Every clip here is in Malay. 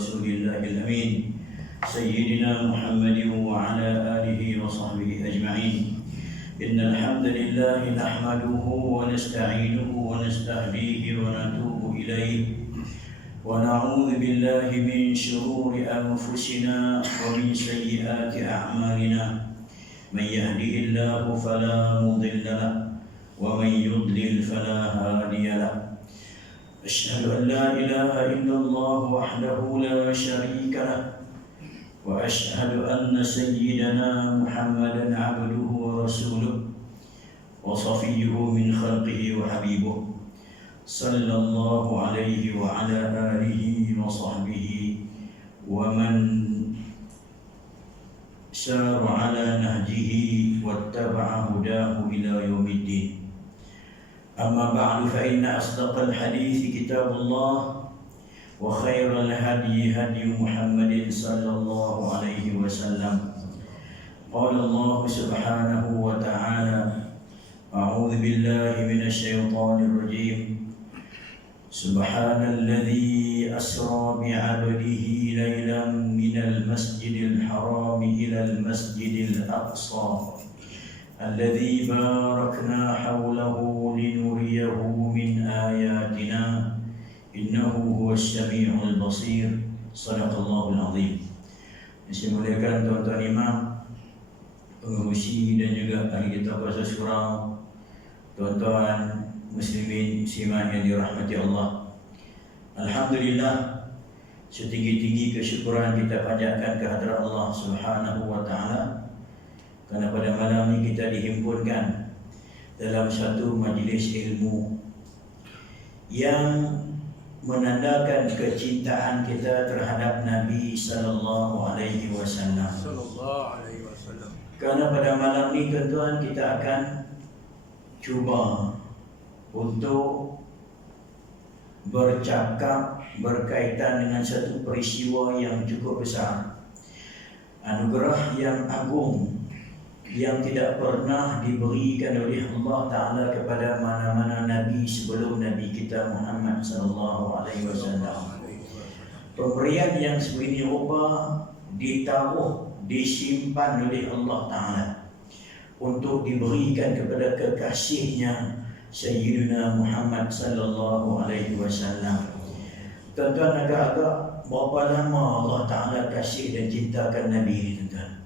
رسول الله الأمين سيدنا محمد وعلى آله وصحبه أجمعين. إن الحمد لله نحمده ونستعينه ونستهديه ونتوب إليه ونعوذ بالله من شرور أنفسنا ومن سيئات أعمالنا. من يهده الله فلا مضل له ومن يضلل فلا هادي له. أشهد أن لا إله إلا الله وحده لا شريك له وأشهد أن سيدنا محمدا عبده ورسوله وصفيه من خلقه وحبيبه صلى الله عليه وعلى آله وصحبه ومن سار على نهجه واتبع هداه إلى يوم الدين. أما بعد فإن أصدق الحديث كتاب الله وخير الهدي هدي محمد صلى الله عليه وسلم. قال الله سبحانه وتعالى: أعوذ بالله من الشيطان الرجيم. سبحان الذي أسرى بعبده ليلا من المسجد الحرام إلى المسجد الأقصى الذي باركنا حوله لنريه من آياتنا إنه هو السميع البصير. صدق الله العظيم. Saya muliakan tuan-tuan imam, pengerusi dan juga ahli kitab bahasa surau, tuan-tuan muslimin muslimat yang dirahmati Allah. Alhamdulillah, setinggi-tinggi kesyukuran kita panjatkan kehadrat Allah Subhanahu wa taala kerana pada malam ini kita dihimpunkan dalam satu majlis ilmu yang menandakan kecintaan kita terhadap Nabi sallallahu alaihi wasallam. Kerana pada malam ini tuan-tuan kita akan cuba untuk bercakap berkaitan dengan satu peristiwa yang cukup besar, anugerah yang agung yang tidak pernah diberikan oleh Allah Ta'ala kepada mana-mana Nabi sebelum Nabi kita Muhammad sallallahu alaihi wasallam. Pemberian yang sebegini rupa ditaruh, disimpan oleh Allah Ta'ala untuk diberikan kepada kekasihnya Sayyidina Muhammad sallallahu alaihi wasallam. Tuan-tuan, agak-agak berapa lama Allah Ta'ala kasih dan cintakan Nabi ini, tuan-tuan?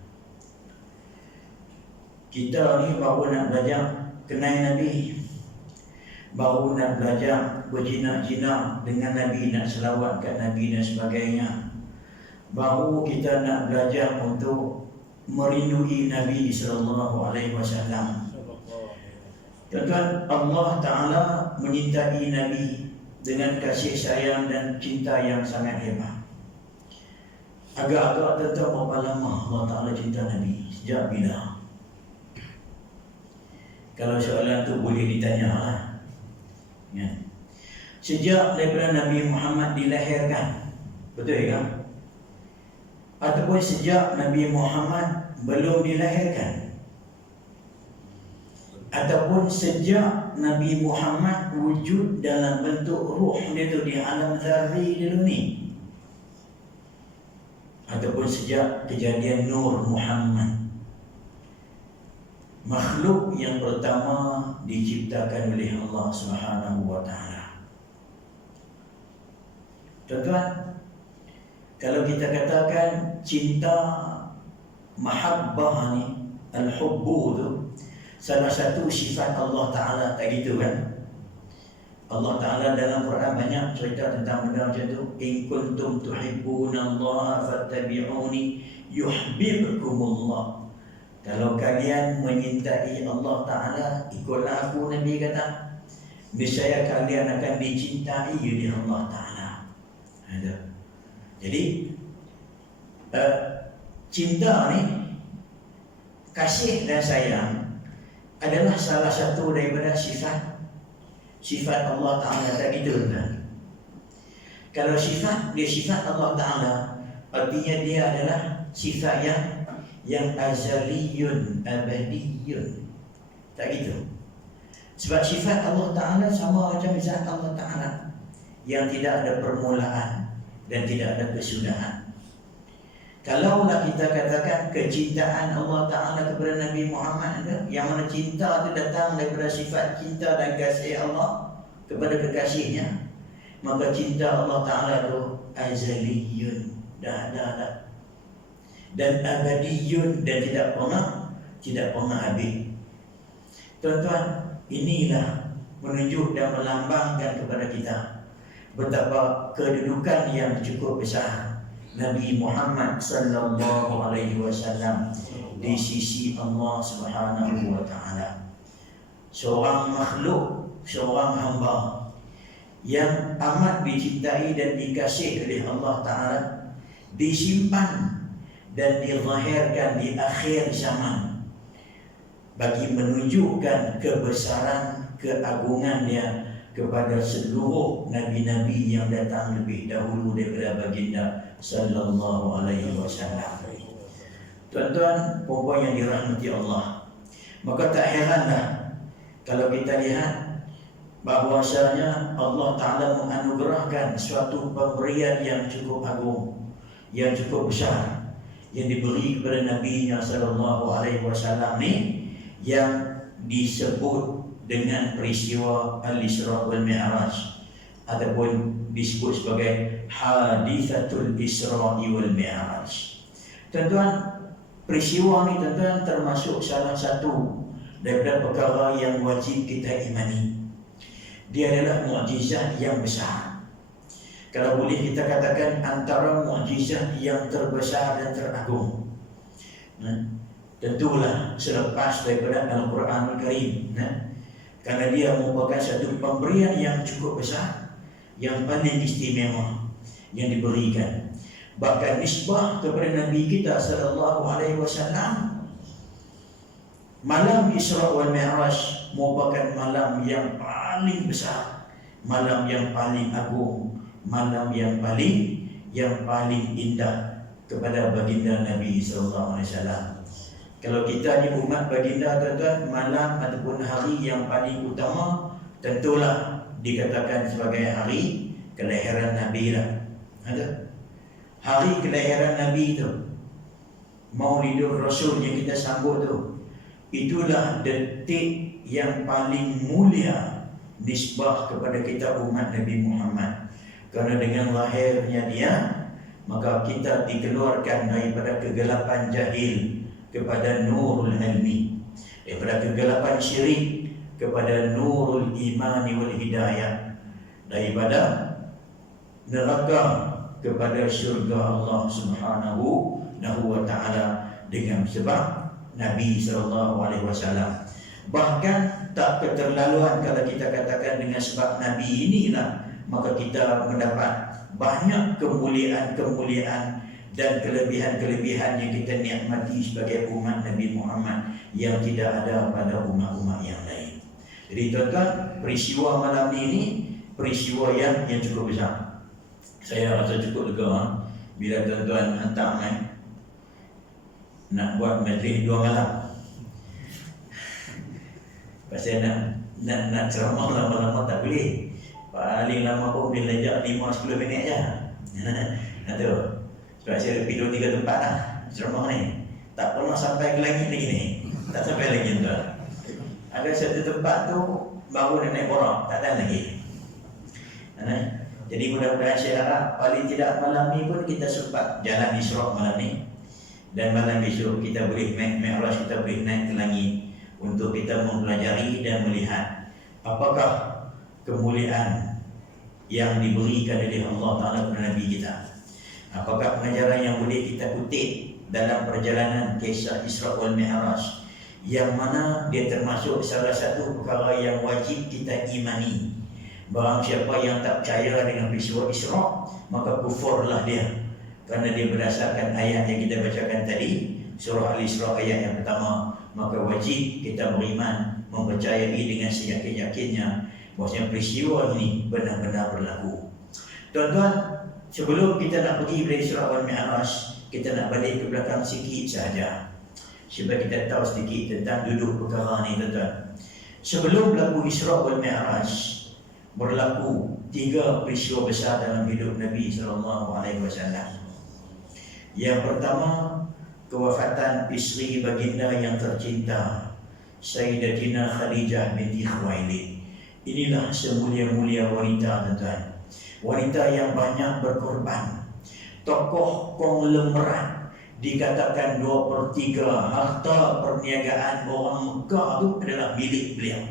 Kita ni baru nak belajar kenal Nabi, baru nak belajar berjinak-jinak dengan Nabi, nak selawat kat Nabi dan sebagainya. Baru kita nak belajar untuk merindui Nabi sallallahu alaihi wasallam. Tuan-tuan, Allah Ta'ala menyintai Nabi dengan kasih sayang dan cinta yang sangat hebat. Agak-agak tuan-tuan, berapa lama Allah Ta'ala cinta Nabi? Sejak bila? Kalau soalan tu boleh ditanya lah, ya. Sejak daripada Nabi Muhammad dilahirkan, betul kan? Ataupun sejak Nabi Muhammad belum dilahirkan, ataupun sejak Nabi Muhammad wujud dalam bentuk ruh dia tu di alam zarri di dunia, ataupun sejak kejadian Nur Muhammad, makhluk yang pertama diciptakan oleh Allah Subhanahu wa taala. Tuan-tuan, kalau kita katakan cinta, mahabbah ni, al-hubbu tu salah satu sifat Allah Ta'ala, tak gitu kan? Allah Ta'ala dalam Quran banyak cerita tentang benda macam tu. In kuntum tuhibbunallaha fattabi'uni yuhibbukumullah. Kalau kalian menyintai Allah Ta'ala, ikutlah aku, Nabi kata, niscaya kalian akan dicintai oleh Allah Ta'ala. Jadi cinta ni, kasih dan sayang adalah salah satu daripada sifat Allah Ta'ala. Tak gitu kan? Kalau sifat dia sifat Allah Ta'ala, artinya dia adalah sifat yang azaliyun, abadiyun. Tak gitu. Sebab sifat Allah Ta'ala sama macam zat Allah Ta'ala yang tidak ada permulaan, dan tidak ada kesudahan. Kalaulah kita katakan kecintaan Allah Ta'ala kepada Nabi Muhammad, yang mana cinta itu datang daripada sifat cinta dan kasih Allah kepada kekasihnya, maka cinta Allah Ta'ala itu azaliyun, dah dan abadiyun, dan tidak pernah habis. Tuan-tuan, inilah menunjuk dan melambangkan kepada kita betapa kedudukan yang cukup besar Nabi Muhammad sallallahu alaihi wasallam di sisi Allah Subhanahu wa taala. Seorang makhluk, seorang hamba yang amat dicintai dan dikasihi oleh Allah Taala, disimpan dan dizahirkan di akhir zaman bagi menunjukkan kebesaran keagungannya kepada seluruh nabi-nabi yang datang lebih dahulu daripada baginda sallallahu alaihi wasallam. Tuan-tuan, puan-puan yang dirahmati Allah, maka tak heranlah kalau kita lihat bahwasanya Allah Ta'ala menganugerahkan suatu pemberian yang cukup agung, yang cukup besar, yang diberi kepada Nabi-Nya sallallahu alaihi wasallam ni, yang disebut dengan peristiwa Al-Isra wal Mi'raj, ataupun disebut sebagai Hadithatul Isra wal Mi'raj. Tuan-tuan, peristiwa ni tuan-tuan termasuk salah satu daripada perkara yang wajib kita imani. Dia adalah mukjizat yang besar. Kalau boleh kita katakan antara mukjizat yang terbesar dan teragung. Tentulah selepas daripada Al-Quranul Karim, kerana dia merupakan satu pemberian yang cukup besar, yang paling istimewa yang diberikan. Bahkan nisbah kepada Nabi kita sallallahu alaihi wasallam, malam Isra wal Mi'raj merupakan malam yang paling besar, malam yang paling agung, malam yang paling indah kepada baginda Nabi sallallahu alaihi wasallam. Kalau kita ni umat baginda, tuan-tuan, malam ataupun hari yang paling utama tentulah dikatakan sebagai hari kelahiran Nabi lah. Hari kelahiran Nabi tu, Maulidur Rasul yang kita sambut tu, itulah detik yang paling mulia nisbah kepada kita umat Nabi Muhammad. Kerana dengan lahirnya dia, maka kita dikeluarkan daripada kegelapan jahil kepada nurul ilmi, daripada kegelapan syirik kepada nurul imani wal hidayah, daripada neraka kepada syurga Allah Subhanahu wa taala dengan sebab Nabi sallallahu alaihi wasallam. Bahkan tak keterlaluan kalau kita katakan dengan sebab Nabi inilah maka kita mendapat banyak kemuliaan-kemuliaan dan kelebihan-kelebihan yang kita nikmati sebagai umat Nabi Muhammad yang tidak ada pada umat-umat yang lain. Jadi tuan-tuan, peristiwa malam ini peristiwa yang cukup besar. Saya rasa cukup lega bila tuan-tuan hantar nak buat majlis 2 malam. Pasal nak ceramah lama-lama tak boleh. Paling lama pun boleh lejak 5-10 minit je. Nah tu. Sebab saya pergi 2-3 tempat lah ceramah ni, tak pernah sampai ke langit lagi ni. Tak sampai lagi tuan. Ada satu tempat tu baru nak naik borak, tak ada lagi. Jadi mudah-mudahan saya harap paling tidak malam ni pun kita sempat jalan Isra malam ni, dan malam besok kita boleh Mi'raj, kita boleh naik ke langit untuk kita mempelajari dan melihat apakah kemuliaan yang diberikan oleh Allah Ta'ala kepada Nabi kita. Apakah pengajaran yang boleh kita kutip dalam perjalanan kisah Isra wal Mi'raj, yang mana dia termasuk salah satu perkara yang wajib kita imani. Barang siapa yang tak percaya dengan peristiwa Isra, maka kufurlah dia, kerana dia berdasarkan ayat yang kita bacakan tadi, surah Al-Isra ayat yang pertama. Maka wajib kita beriman, mempercayai dengan seyakin-yakinnya bahwasanya peristiwa ini benar-benar berlaku. Tuan-tuan, sebelum kita nak pergi pada Isra wal Mi'raj, kita nak balik ke belakang sikit sahaja, supaya kita tahu sedikit tentang duduk perkara ni, tuan-tuan. Sebelum berlaku Isra wal Mi'raj, berlaku tiga peristiwa besar dalam hidup Nabi SAW. Yang pertama, kewafatan isteri baginda yang tercinta, Sayyidatina Khadijah binti Khuwailid. Inilah semulia-mulia wanita, tuan-tuan. Wanita yang banyak berkorban, tokoh konglomerat. Dikatakan 2/3 harta perniagaan orang Mekah itu adalah milik beliau.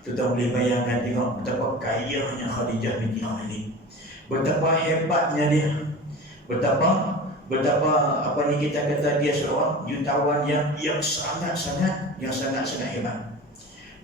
Kita boleh bayangkan, tengok betapa kayanya Khadijah binti Khuwailid, betapa hebatnya dia, betapa kita kata dia seorang jutawan yang sangat hebat.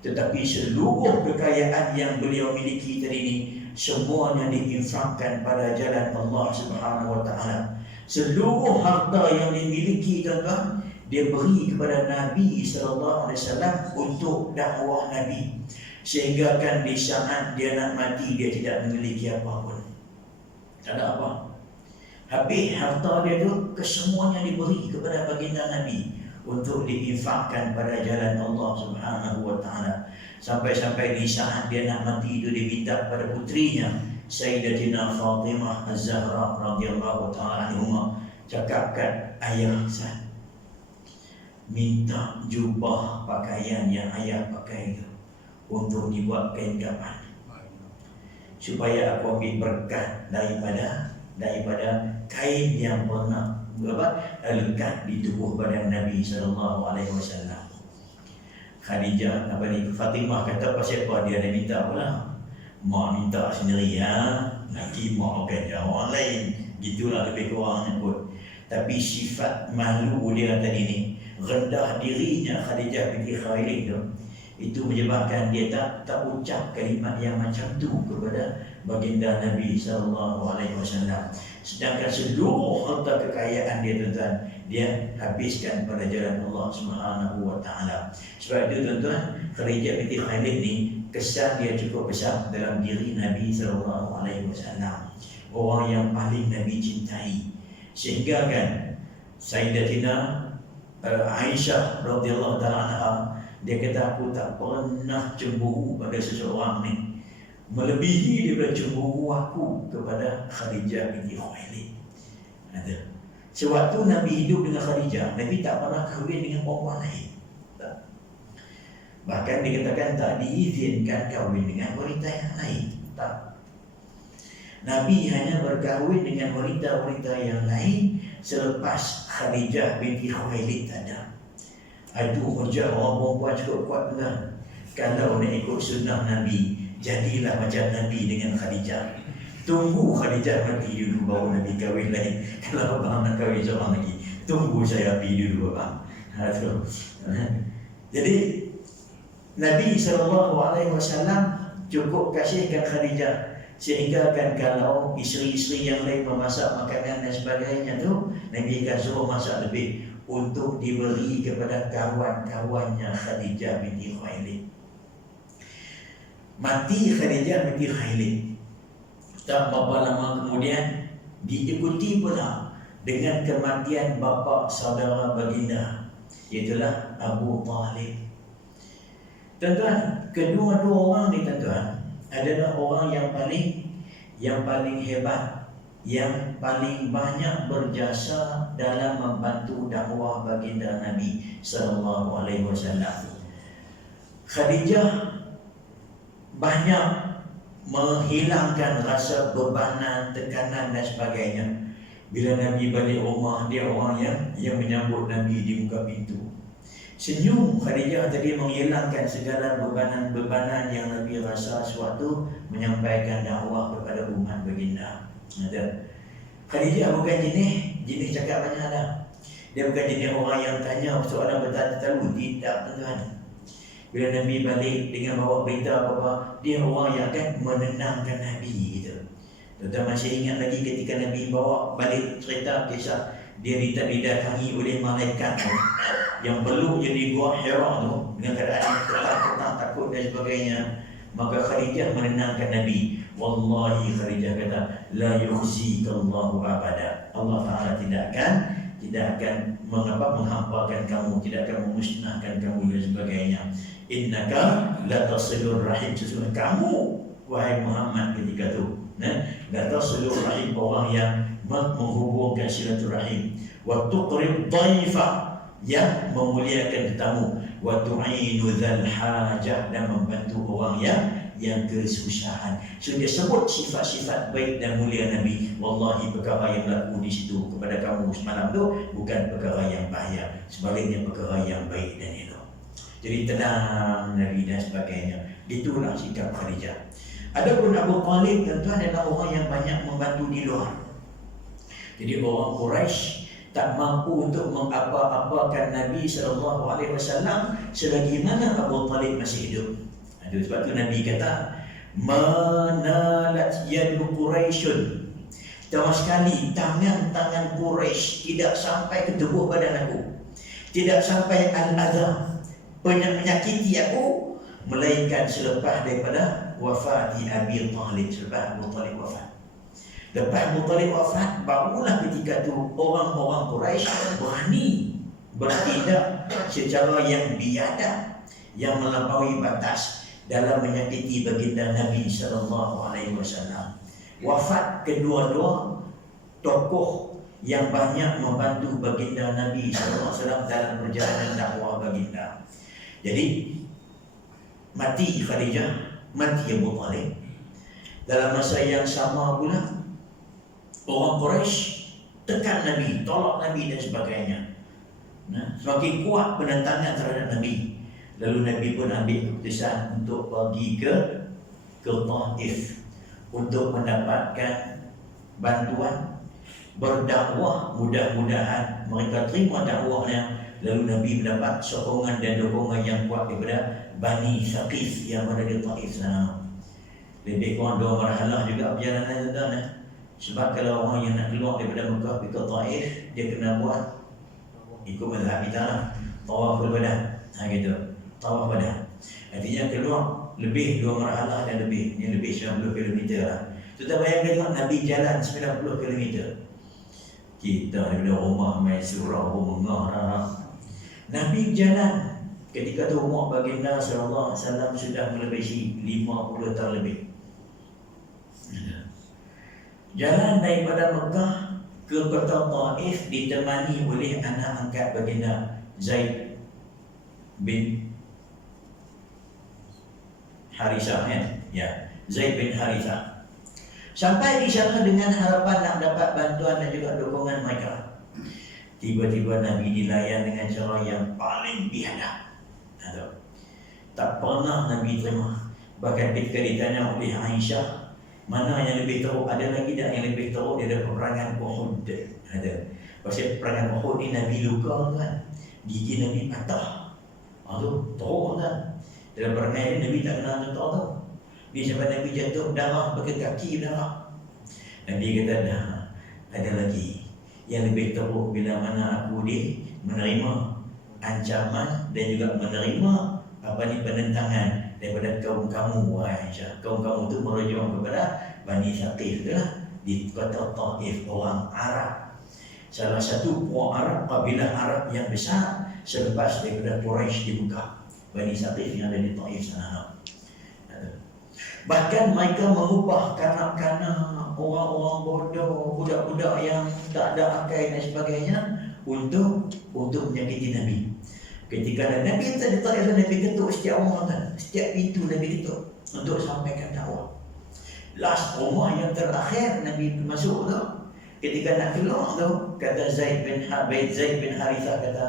Tetapi seluruh kekayaan yang beliau miliki tadi ini semuanya diinfakkan pada jalan Allah Subhanahu wa taala. Seluruh harta yang dimiliki, tuan-tuan, dia beri kepada Nabi sallallahu alaihi wasallam untuk dakwah Nabi. Sehingga kan di saat dia nak mati, dia tidak memiliki apa-apa. Tak ada apa. Habis harta dia tu kesemuanya diberi kepada baginda Nabi untuk diinfakkan pada jalan Allah Subhanahu wa taala. Sampai-sampai di saat dia nak mati itu diminta pada putrinya Sayyidatina Fatimah Az-Zahra radhiyallahu taala anha, cakapkan, ayah saya minta jubah pakaian yang ayah pakai itu untuk dibuat kain kafan, supaya aku ambil berkat daripada kain yang pernah lekat di tubuh badan Nabi sallallahu alaihi wasallam. Khadijah Fatimah kata, pasal apa dia nak minta pula? Mak minta sendiri, laki mak kerja orang lain, gitulah lebih kurangnya pun. Tapi sifat malu dia tadi ni, rendah dirinya Khadijah binti Khuwailid itu menyebabkan dia tak ucap kalimat yang macam tu kepada baginda Nabi sallallahu alaihi wasallam. Sedangkan seluruh harta kekayaan dia, tuan-tuan, dia habiskan pada jalan Allah Subhanahu wa taala. Sebab itu, tuan-tuan, Khadijah binti Khuwailid ni kesan dia cukup besar dalam diri Nabi sallallahu alaihi wasallam. Orang yang paling Nabi cintai. Sehingga kan Sayyidatina Aisyah radhiyallahu taala anha, dia kata, aku tak pernah cemburu pada seseorang ni melebihi daripada cemburu aku kepada Khadijah binti Khuwailid. Ada. Sewaktu Nabi hidup dengan Khadijah, Nabi tak pernah kahwin dengan perempuan lain. Tak. Bahkan dikatakan tak diizinkan kahwin dengan wanita yang lain. Tak. Nabi hanya berkahwin dengan wanita-wanita yang lain selepas Khadijah binti Khuwailid ada. Itu hujah orang perempuan cukup kuat, tuan. Kalau nak ikut sunnah Nabi, jadilah macam Nabi dengan Khadijah. Tunggu Khadijah mati dulu baru Nabi kahwin lain. Kalau abang nak kahwin seorang lagi, tunggu saya api dulu abang. Jadi Nabi SAW cukup kasihkan Khadijah, sehingga kan kalau isteri-isteri yang lain memasak makanan dan sebagainya tu, Nabi akan suruh masak lebih untuk diberi kepada kawan-kawannya Khadijah binti Khuwailid. Mati Khadijah binti Khuwailid, tak berapa lama kemudian diikuti pula dengan kematian bapa saudara baginda, iaitulah Abu Talib. Tuan-tuan, kedua-dua orang ni, tuan-tuan, adalah orang yang paling hebat, yang paling banyak berjasa dalam membantu dakwah baginda Nabi sallallahu alaihi wasallam. Khadijah banyak menghilangkan rasa bebanan, tekanan dan sebagainya. Bila Nabi balik rumah, dia orang yang menyambut Nabi di muka pintu. Senyum Khadijah tadi menghilangkan segala bebanan-bebanan yang Nabi rasa sewaktu menyampaikan dakwah kepada umat baginda. Khadijah bukan jenis cakap banyak dah. Dia bukan jenis orang yang tanya soalan bertanya-tanya. Tidak, tuan-tuan. Bila Nabi balik dengan bawa berita apa-apa, dia orang yang akan menenangkan Nabi gitu. Tuan-tuan masih ingat lagi ketika Nabi bawa balik cerita kisah dia didatangi oleh malaikat yang peluk jadi Gua Hira tu dengan keadaan ketakutan, takut dan sebagainya. Maka Khadijah menenangkan Nabi. Wallahi, Khadijah kata, la yukhzikallahu abada. Allah Ta'ala tidak akan menghampakan kamu, tidak akan memusnahkan kamu dan sebagainya. Innaka la tasilur rahim. Sesungguhnya kamu wahai Muhammad ketika tu. La tasilu rahim, orang yang menghubungkan silaturahim. Wa tuqrib dhaifa, yang memuliakan tetamu. Wa tu'inu dzal hajah, dan membantu orang yang kesusahan. So dia sebut sifat-sifat baik dan mulia Nabi. Wallahi perkara yang berlaku di situ kepada kamu semalam tu bukan perkara yang bahaya, sebaliknya perkara yang baik dan elok. Jadi tenang Nabi dan sebagainya. Itulah sikap Khadijah. Adapun Abu Talib tuan-tuan adalah orang yang banyak membantu di luar. Jadi orang Quraisy tak mampu untuk mengapa-apakan Nabi SAW selagi mana Abu Talib masih hidup. Itu sebab tu Nabi kata, manalat yadu Quraisyun, sama sekali tangan-tangan Quraisy tidak sampai ke tubuh badan aku, tidak sampai al-adha, menyakiti aku, melainkan selepas daripada wafati Abi Talib, selepas Abu Talib wafat. Lepas Abu Talib wafat, barulah ketika tu orang-orang Quraisy berani bertindak secara yang biadab, yang melampaui batas dalam menyakiti baginda Nabi SAW. Wafat kedua-dua tokoh yang banyak membantu baginda Nabi SAW dalam perjalanan dakwah baginda. Jadi mati Khadijah, mati Abu Talib. Dalam masa yang sama pula orang Quraisy tekan Nabi, tolak Nabi dan sebagainya. Semakin kuat penentangan terhadap Nabi. Lalu Nabi pun ambil keputusan untuk pergi ke Taif untuk mendapatkan bantuan berdakwah. Mudah-mudahan mereka terima dakwahnya. Lalu Nabi mendapat sokongan dan dukungan yang kuat daripada Bani Thaqif yang ada di Taif sana. Lebih kurang 2 marhalah juga perjalanan tuan-tuan. Sebab kalau orang yang nak keluar daripada Mekah pergi ke Taif, dia kena buat ikut mazhab kita lah, tawaful wada. Gitu. Tawaf wada. Artinya keluar lebih 2 marhalah dan lebih. Ini lebih 90 km lah. Kita bayangkan Nabi jalan 90 km. Kita daripada rumah main surau Mengah. Nabi jalan. Ketika tu umur baginda SAW sudah melebihi 50 tahun lebih. Jalan daripada Mekah ke kota Taif ditemani oleh anak angkat baginda Zaid bin Harithah, ya, Zaid bin Harithah. Sampai di sana dengan harapan nak dapat bantuan dan juga dukungan mereka. Tiba-tiba Nabi dilayan dengan cara yang paling biadab. Tak pernah Nabi terima. Bahkan ketika ditanya oleh Aisyah, mana yang lebih teruk, ada lagi tak yang lebih teruk, dia ada peperangan Uhud. Ada. Pasal peperangan Uhud ni Nabi luka kan, gigi Nabi patah. Tu teruk kan. Dalam perangai ni Nabi tak kenal contoh tu. Dia sampai Nabi jatuh darah pakai kaki darah. Nabi kata dah ada lagi yang lebih teruk bila mana aku menerima ancaman dan juga menerima penentangan daripada kaum kamu, wahai Aisyah. Kaum kamu tu merujuk kepada Bani Thaqif lah, di kota Taif, orang Arab. Salah satu orang Arab, kabilah Arab yang besar selepas daripada Quraisy dibuka. Bani Thaqif yang ada di Taif sana. Bahkan mereka mengubah kanak-kanak, orang-orang bodoh, budak-budak yang tak ada akal dan sebagainya untuk menyakiti Nabi. Ketika Nabi tadi Taif, Nabi ketuk setiap rumah kan, setiap pintu Nabi ketuk untuk sampaikan dakwah. Last rumah yang terakhir Nabi masuk tu, ketika nak keluar tu, kata Zaid bin Harithah kata,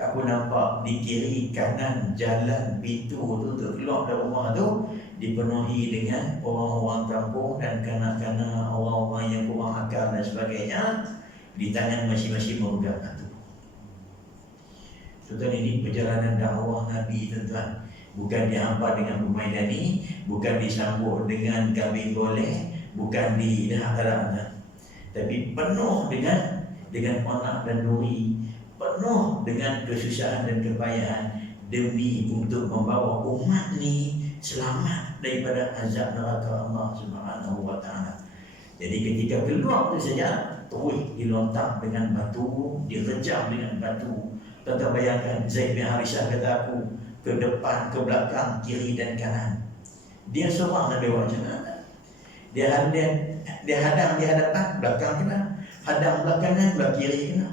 aku nampak di kiri kanan jalan pintu tu untuk keluar dari rumah tu dipenuhi dengan orang-orang kampung dan kanak-kanak, orang-orang yang kurang akal dan sebagainya, di tangan masing-masing memegang batu. Tuan-tuan, ini perjalanan dakwah Nabi tuan-tuan. Bukan dihampa dengan pemaidani, bukan disambut dengan kambing goleh, bukan dihadap-hadap, tapi penuh dengan panah dan duri, penuh dengan kesusahan dan kepayahan demi untuk membawa umat ni selamat daripada azab neraka Allah Subhanahu wa taala. Jadi ketika keluar tu saja terus dilontar dengan batu, direjam dengan batu. Tuan-tuan bayangkan, Zaid bin Harithah kata, aku ke depan, ke belakang, kiri dan kanan. Dia seorang Nabi awak macam mana? Dia hadang di hadapan, belakang kena, hadang belakangnya, belah kiri kena,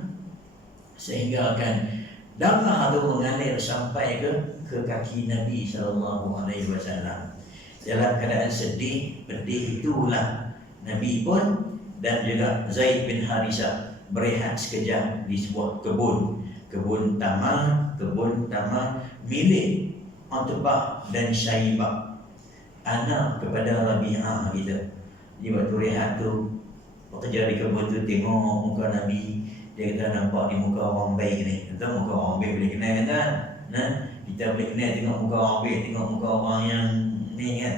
sehingga akan darah itu mengalir sampai ke kaki Nabi SAW. Dalam keadaan sedih, pedih itulah Nabi pun dan juga Zaid bin Harisah berehat sekejap di sebuah kebun tamar milik Utbah dan Syaibah, anak kepada Rabi'ah kita. Dia waktu rehat tu, waktu jadi kebun tu, tengok muka Nabi. Dia kata nampak di muka orang baik ni. Kata muka orang baik boleh kenal kan? Nah, kita boleh kenal tengok muka orang baik, tengok muka orang yang ni kan.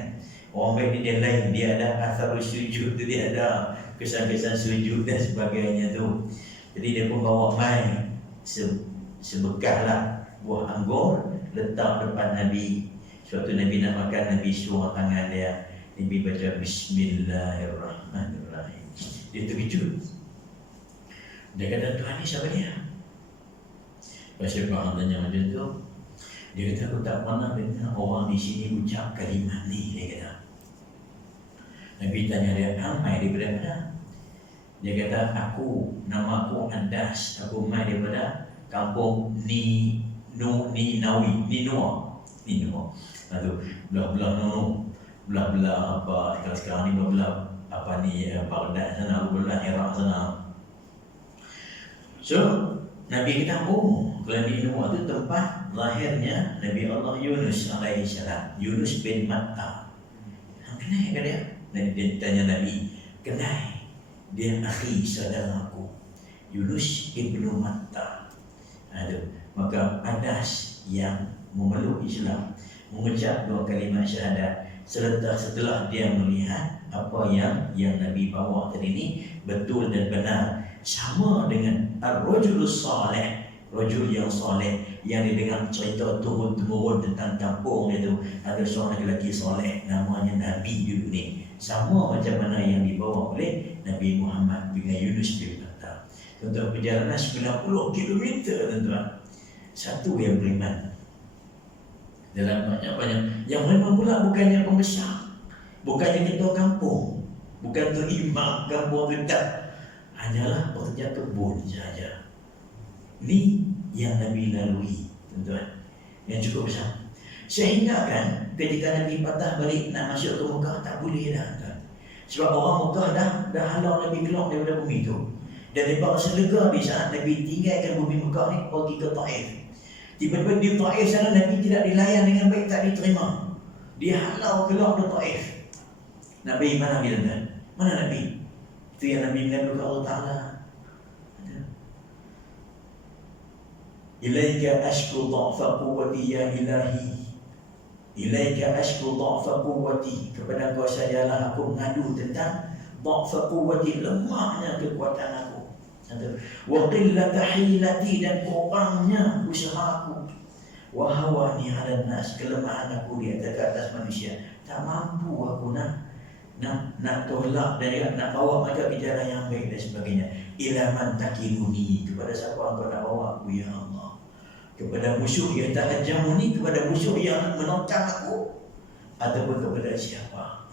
Orang baik ni dia lain, dia ada asar sujud tu, dia ada kesan-kesan sujud dan sebagainya tu. Jadi dia pun bawa mai sebekah lah buah anggur, letak depan Nabi. Suatu Nabi nak makan, Nabi suruh tangan dia, Nabi baca Bismillahirrahmanirrahim. Dia terkejut. Dia kata, Tuhan ni siapa dia? Pasal orang tanya macam tu, dia kata, aku tak pernah dengar orang di sini ucap kalimat ni. Dia kata. Nabi tanya dia, mai daripada mana? Dia kata, nama aku Andas, aku mai daripada kampung Ninua. Lalu belah-belah belah-belah apa sekarang ni, belah-belah apa ni Baghdad sana, belah Iraq sana. So Nabi kata, kalau Ninua tu tempat lahirnya Nabi Allah Yunus alaihissalam, Yunus bin Matta. Kenal ke dia? Dia tanya Nabi, kenal? Dia akhi saudaraku Yunus ibnu Matta. Maka Anas yang memeluk Islam mengucap dua kalimat syahadat setelah dia melihat apa yang Nabi bawa tadi ini betul dan benar, sama dengan ar-rajulus salih, rajul yang saleh yang didengar cerita turun-temurun tentang kampung itu. Ada seorang lelaki saleh namanya Nabi dulu ni, sama macam mana yang dibawa oleh Nabi Muhammad dengan Yunus bin Matta. Tuan-tuan, perjalanan 90 km tuan-tuan. Satu yang beriman dalam banyak yang memang pula bukannya pembesar, bukannya ketua kampung, bukan tu imam kampung tu, tak, hanyalah pekerja kebun saja. Ini yang Nabi lalui tuan-tuan, yang cukup besar. Sehingga kan ketika Nabi patah balik nak masuk ke Mekah, tak boleh dah kan? Sebab orang Mekah dah halau Nabi keluar daripada bumi itu. Dan mereka rasa lega di saat Nabi tinggalkan bumi Mekah ni, pergi ke Taif. Tiba-tiba di Taif sana Nabi tidak dilayan dengan baik, tak diterima. Dia halau keluar dari Taif. Nabi mana dia tuan? Mana Nabi? Itu yang Nabi mengadu ke Allah Ta'ala. Ilaika ashku dha'fa quwwati ya ilahi. Ilaika ashku dha'fa quwwati. Kepada kau sajalah aku mengadu tentang dha'fa quwwati, lemahnya kekuatan aku. Wa qillata hilati, dan kurangnya usahaku. Wa hawani 'alan nas, kelemahan aku di atas manusia. Tak mampu aku nak tolak dan nak bawa mereka ke jalan yang baik dan sebagainya. Ila man takiluni, kepada siapa engkau nak bawa aku ya Allah? Kepada musuh yang tak ajamuni, kepada musuh yang menentang aku, ataupun kepada siapa?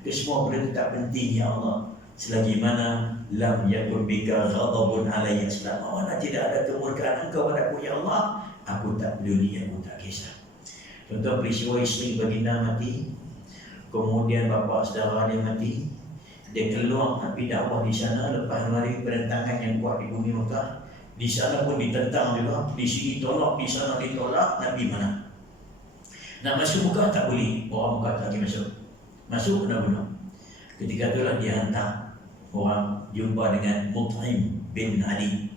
Kesemua benda itu tak penting ya Allah, selagi mana lam yakun bika ghadabun alayya, selama mana tidak ada kemurkaan engkau padaku ya Allah, aku tak peduli, aku tak kisah. Contoh peristiwa isteri baginda mati, kemudian bapa saudara dia mati, dia keluar Nabi dakwah di sana lepas melalui perentangan yang kuat di bumi Mekah. Di sana pun ditentang juga, di sini tolak, di sana ditolak. Nabi mana? Nak masuk Mekah tak boleh, orang Mekah tak lagi masuk kena bunuh. Ketika itulah dia hantar orang jumpa dengan Mut'im bin Adi,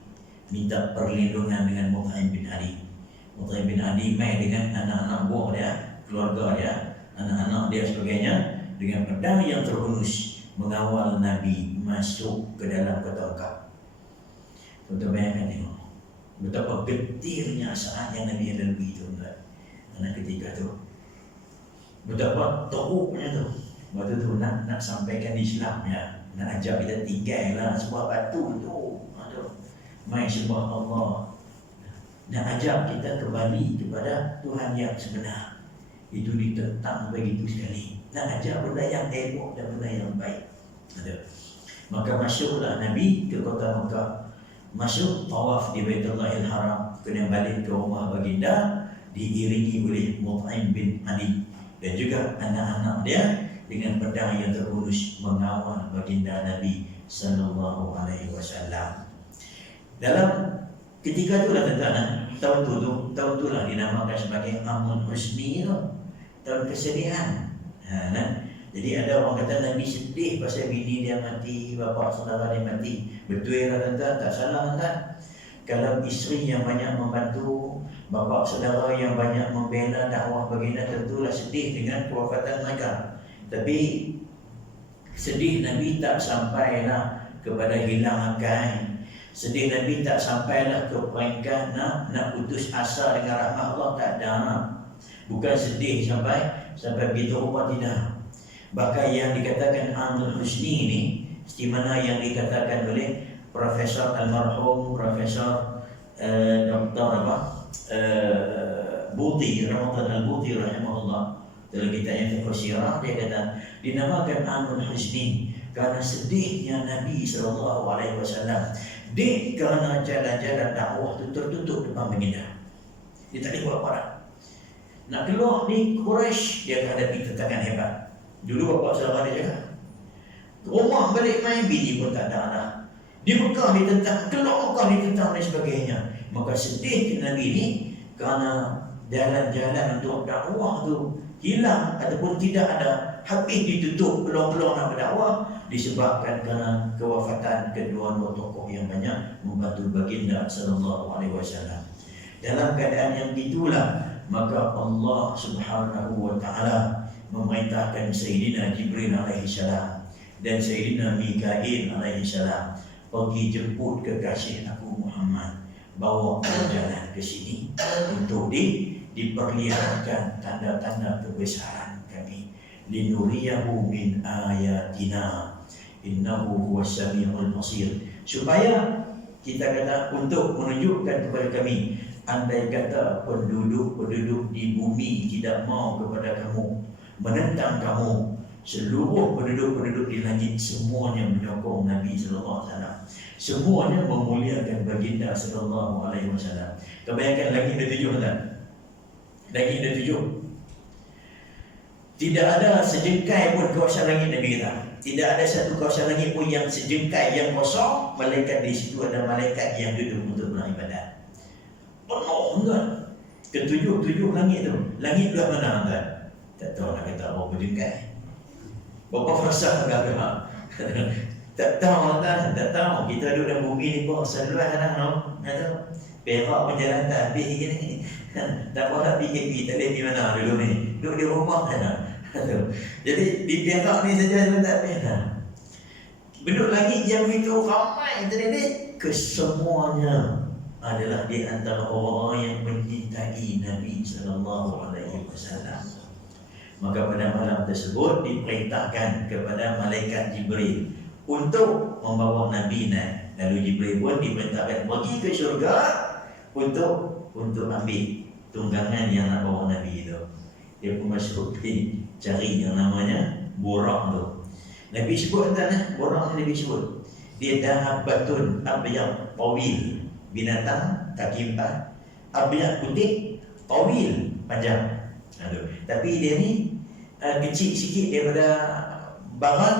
minta perlindungan dengan Mut'im bin Adi. Mut'im bin Adi main dengan anak-anak buah dia, keluarga dia, anak-anak dia sebagainya, dengan pedang yang terhunus mengawal Nabi masuk ke dalam kota Mekah. Tuan-tuan bayangkan tengok betapa getirnya saat yang Nabi lalui tuan-tuan. Karena ketika tu betapa teruknya tu, waktu tu nak sampaikan Islam ya, nak ajak kita tinggallah sebuah batu tu, mai sembah Allah, nak ajak kita kembali kepada Tuhan yang sebenar. Itu ditentang begitu sekali. nak ajar benda yang elok dan benda yang baik. Maka masuklah Nabi ke kota Mekah, masuk tawaf di Baitullahil Haram, kemudian balik ke rumah baginda diiringi oleh Mut'im bin Ali dan juga anak-anak dia dengan pedang yang terurus mengawal baginda Nabi sallallahu alaihi wasallam. Dalam ketika itulah tuan-tuan, tahun tu lah dinamakan sebagai Amul Husni tu, tahun kesedihan. Jadi ada orang kata Nabi sedih pasal bini dia mati, bapa saudara dia mati. Betul lah tuan-tuan, tak salah tuan. Kalau isteri yang banyak membantu, bapa saudara yang banyak membela dakwah baginda, tentulah sedih dengan kewafatan mereka. Tapi sedih Nabi tak sampailah kepada hilang akal. Sedih Nabi tak sampailah ke peringkat nak putus asa dengan rahmat Allah, tak ada. Bukan sedih sampai begitu rupa, tidak. Bahkan yang dikatakan Amul Husni ini, seperti mana yang dikatakan oleh Profesor Almarhum Profesor Dr. Buti, Ramadan Al-Buti rahimahullah, dalam kitabnya Fiqh Sirah, dia kata dinamakan Amul Husni kerana sedihnya Nabi SAW. Dia kerana jalan-jalan dakwah itu tertutup depan baginda. Dia tak boleh buat apa. Nak keluar ni Quraisy, dia hadapi tentangan hebat. Dulu bapa saudara dia cakap, rumah balik main, bini pun tak ada anak. Di Mekah ditentang, keluar Mekah ditentang dan sebagainya. Maka sedih Nabi ni kerana jalan-jalan untuk dakwah tu hilang ataupun tidak ada, habis ditutup peluang-peluang nak berdakwah disebabkan kerana kewafatan kedua-dua tokoh yang banyak membantu baginda sallallahu alaihi wasallam. Dalam keadaan yang itulah maka Allah Subhanahu wa taala memerintahkan Sayyidina Jibril alaihi salam dan Sayyidina Mikail alaihi salam pergi jemput kekasih aku Muhammad, bawa jalan ke sini untuk diperlihatkan tanda-tanda kebesaran kami. Linuriyahu min ayatina innahu huwas samiul basir. Supaya kita kata untuk menunjukkan kepada kami, andai kata penduduk-penduduk di bumi tidak mau kepada kamu, menentang kamu, seluruh penduduk-penduduk di langit semuanya menyokong Nabi sallallahu alaihi wasallam. Semuanya memuliakan baginda sallallahu alaihi wasallam. Kebayangkan langit ada 7 kan? Langit ada 7. Tidak ada sejengkai pun kawasan langit Nabi kata. Tidak ada satu kawasan langit pun yang sejengkai, yang kosong, malaikat di situ ada malaikat yang duduk untuk beribadat. Penuh kan? Ketujuh langit tu. Langit belah mana kan? Tak tahu nak kata apa berjengkai. Berapa fasa agak-agak. Tak tahu kan? Tak tahu. Kita duduk dalam bumi ni pun seluar kadang no. Perak berjalan tak habis gini. Tak apa nak pergi tak boleh di mana dulu ni. Duduk di rumah kan. Jadi di Perak ni saja tak habis. Penduduk langit yang begitu ramai tadi, kesemuanya adalah di antara orang yang mencintai Nabi sallallahu alaihi wasallam. Maka pada malam tersebut diperintahkan kepada malaikat Jibril untuk membawa Nabi naik. Lalu Jibril pun diperintahkan pergi ke syurga untuk ambil tunggangan yang nak bawa Nabi itu. Dia pun masuk pergi cari yang namanya Burak tu. Nabi sebut tentang Burak ni, Nabi sebut dia dahabatun abyad tawil, binatang kaki 4, abyad putih, tawil, panjang. Tapi dia ni kecil sikit daripada baran,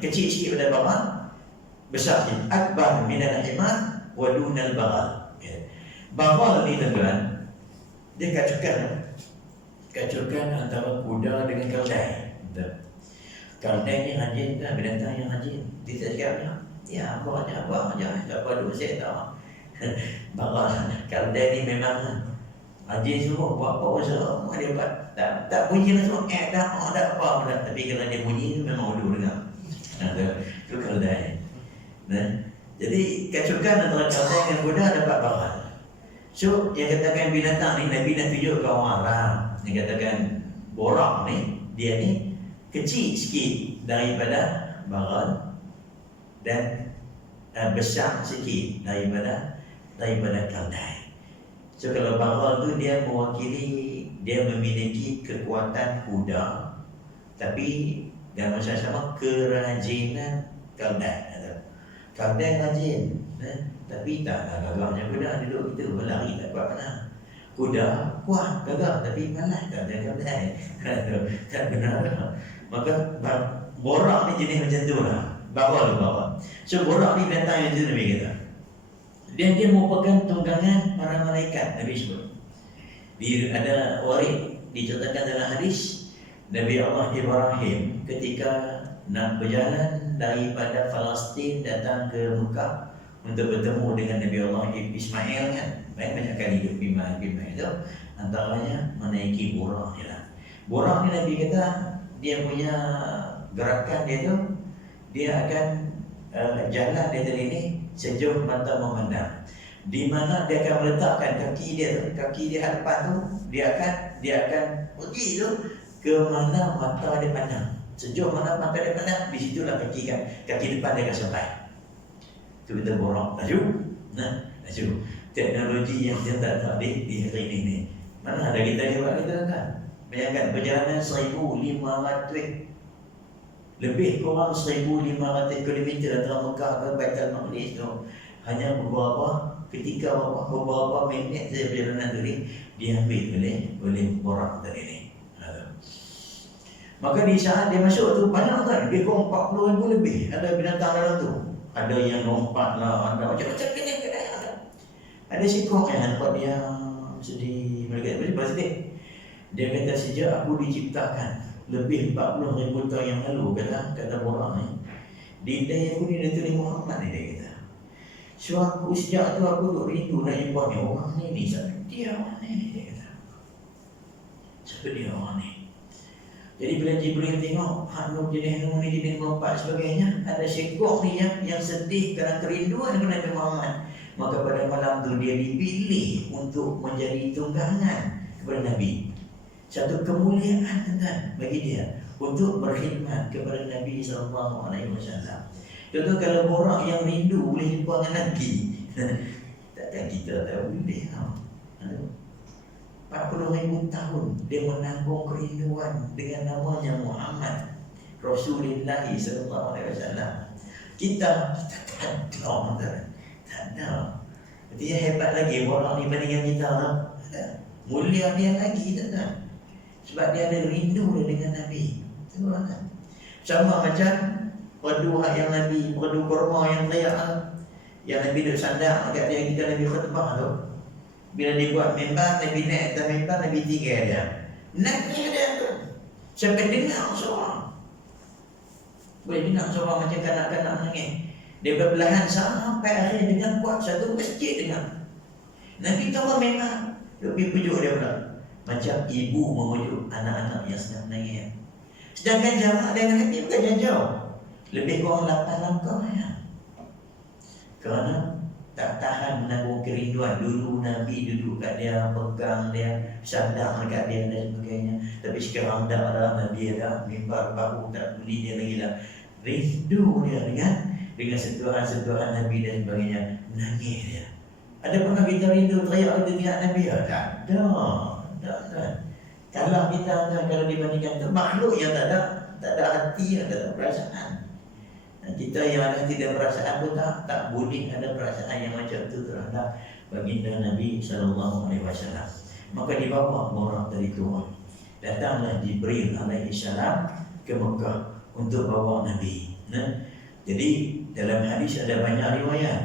kecil sikit daripada baran, besar sikit. Akbar minal himar wa dunal baral. Baral ni tuan-tuan, dia kacukan antara kuda dengan keldai. Keldai ni rajin dah, binatang yang rajin. Dia tak cakap ya abang aja, tak apa dulu saya tahu. Baral, keldai ni memang rajin semua, buat apa semua dia buat. Tak bunyi lah semua, tak apa pula. Tapi kalau dia bunyi memang ulu dengar. Itu keldai. Jadi kacukan antara keldai dengan kuda dapat baral. So yang katakan binatang ni Nabi nak tunjuk ke orang Arab. Yang katakan Burak ni, dia ni kecil sikit daripada baral dan besar sikit daripada keldai. So kalau baral tu dia mewakili, dia memiliki kekuatan kuda Tapi dalam masa sama kerajinan Kaldan. Kaldan rajin, tapi tak gagahnya kuda duduk kita berlari tak kuat mana. Kuda kuat gagah tapi malas tak ada Kaldan. Tak benar. Maka borak ni jenis macam tu lah. Bawa. So borak ni binatang yang jenis Nabi kata. Dan dia merupakan tunggangan para malaikat, Nabi sebut. Ada warid diceritakan dalam hadis Nabi Allah Ibrahim ketika nak berjalan daripada Palestin datang ke Mekah untuk bertemu dengan Nabi Allah Ismail kan. Banyak kali hidup bima itu, antaranya menaiki buraq je lah. Buraq ni Nabi kata dia punya gerakan dia tu, dia akan jalan dari ini sejauh mata memandang. Di mana dia akan meletakkan kaki dia hadapan tu, dia akan pergi tu ke mana mata dia pandang. Sejauh mana mata dia pandang, di situlah kaki depan dia akan sampai. Itu kita borong laju. Laju. Teknologi yang kita tak ada di hari ini. Mana ada kita buat kita kan? Bayangkan perjalanan 1,500 lebih kurang 1,500 km antara Mekah ke Baitul Maqdis tu. Hanya beberapa minit saya perjalanan tadi diambil oleh orang tadi ni. Maka di saat dia masuk tu banyak kan, dia kurang 40,000 lebih ada binatang dalam tu. Ada yang lompat lah, ada macam-macam kedai. Ada seekor yang nampak dia sedih, mereka sedih. Dia kata sejak aku diciptakan lebih 40,000 tahun yang lalu, kata orang ni, di daya aku ni Nabi Muhammad ni, dia kata. So aku sejak tu aku duk rindu nak jumpa ni orang ni siapa dia orang ni, dia kata. Siapa dia orang ni? Jadi bila Jibril tengok Nur jenis melompat sebagainya, ada seekor ni yang sedih kerana kerinduan kepada Nabi Muhammad. Maka pada malam tu dia dipilih untuk menjadi tunggangan kepada Nabi. Satu kemuliaan tuan bagi dia untuk berkhidmat kepada Nabi SAW. Contoh kalau orang yang rindu boleh jumpa dengan Nabi, takkan kita tak boleh. 40,000 tahun dia menanggung kerinduan dengan namanya Muhammad Rasulullah SAW. Kita tak ada. Dia hebat lagi orang ni bandingkan kita lah. Mulia dia lagi tak? Sebab dia ada rindu dengan Nabi. Kan? Sama macam perdu yang Nabi, perdu kurma yang teriak yang Nabi duduk sandar dekat dia kita Nabi khutbah tu. Bila dia buat mimbar, Nabi naik atas mimbar, Nabi tinggal dia. Naiknya dia tu sampai dengar suara. Boleh dengar suara macam kanak-kanak menangis. Dia berbelahan sampai akhirnya dengan kuat satu masjid dengar. Nabi tahu memang lebih pujuk dia pula. Macam ibu memujuk anak-anak yang sedang menangis. Sedangkan jarak dengan Nabi bukan jauh. Lebih kurang 8 langkah ya. Kerana tak tahan menanggung kerinduan. Dulu Nabi duduk kat dia, pegang dia, sandang dekat dia dan sebagainya. Tapi sekarang dah ada Nabi ada mimbar baru, tak beli dia lagi lah. Rindu dia dengan sentuhan-sentuhan Nabi dan sebagainya. Menangis dia. Ada pernah kita rindu teriak kita teriak Nabi? Tak ada. Kalau kita kalau dibandingkan tu makhluk yang tak ada hati, tak ada perasaan. Kita yang ada hati dan perasaan pun tak boleh ada perasaan yang macam tu terhadap baginda Nabi SAW. Maka dibawa orang dari Tuhan. Datanglah Jibril alaihissalam ke Mekah untuk bawa Nabi. Jadi dalam hadis ada banyak riwayat.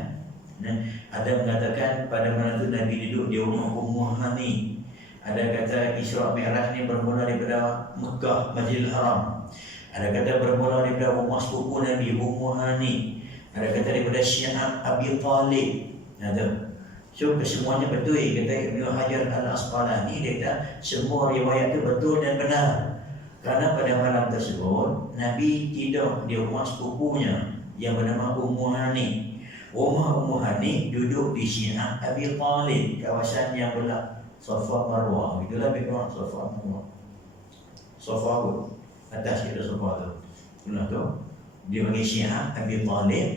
Ada mengatakan pada malam itu Nabi duduk di rumah Ummu Hani. Ada kata Isra Mi'raj ni bermula daripada Mekah, Masjidil Haram. Ada kata bermula daripada rumah sepupu Nabi, Ummu Hani. Ada kata daripada Syiah Abi Talib. So kesemuanya betul. Kata Ibnu Hajar Al-Asqalani, dia kata semua riwayat itu betul dan benar. Kerana pada malam tersebut Nabi tidur di rumah sepupunya yang bernama Ummu Hani. Rumah Ummu Hani duduk di Syiah Abi Talib, kawasan yang belah Safa Marwah. Itulah background Safa Marwah. Safa atas kita Safa tu. Itulah tu dia bagi Syiah Abi Talib.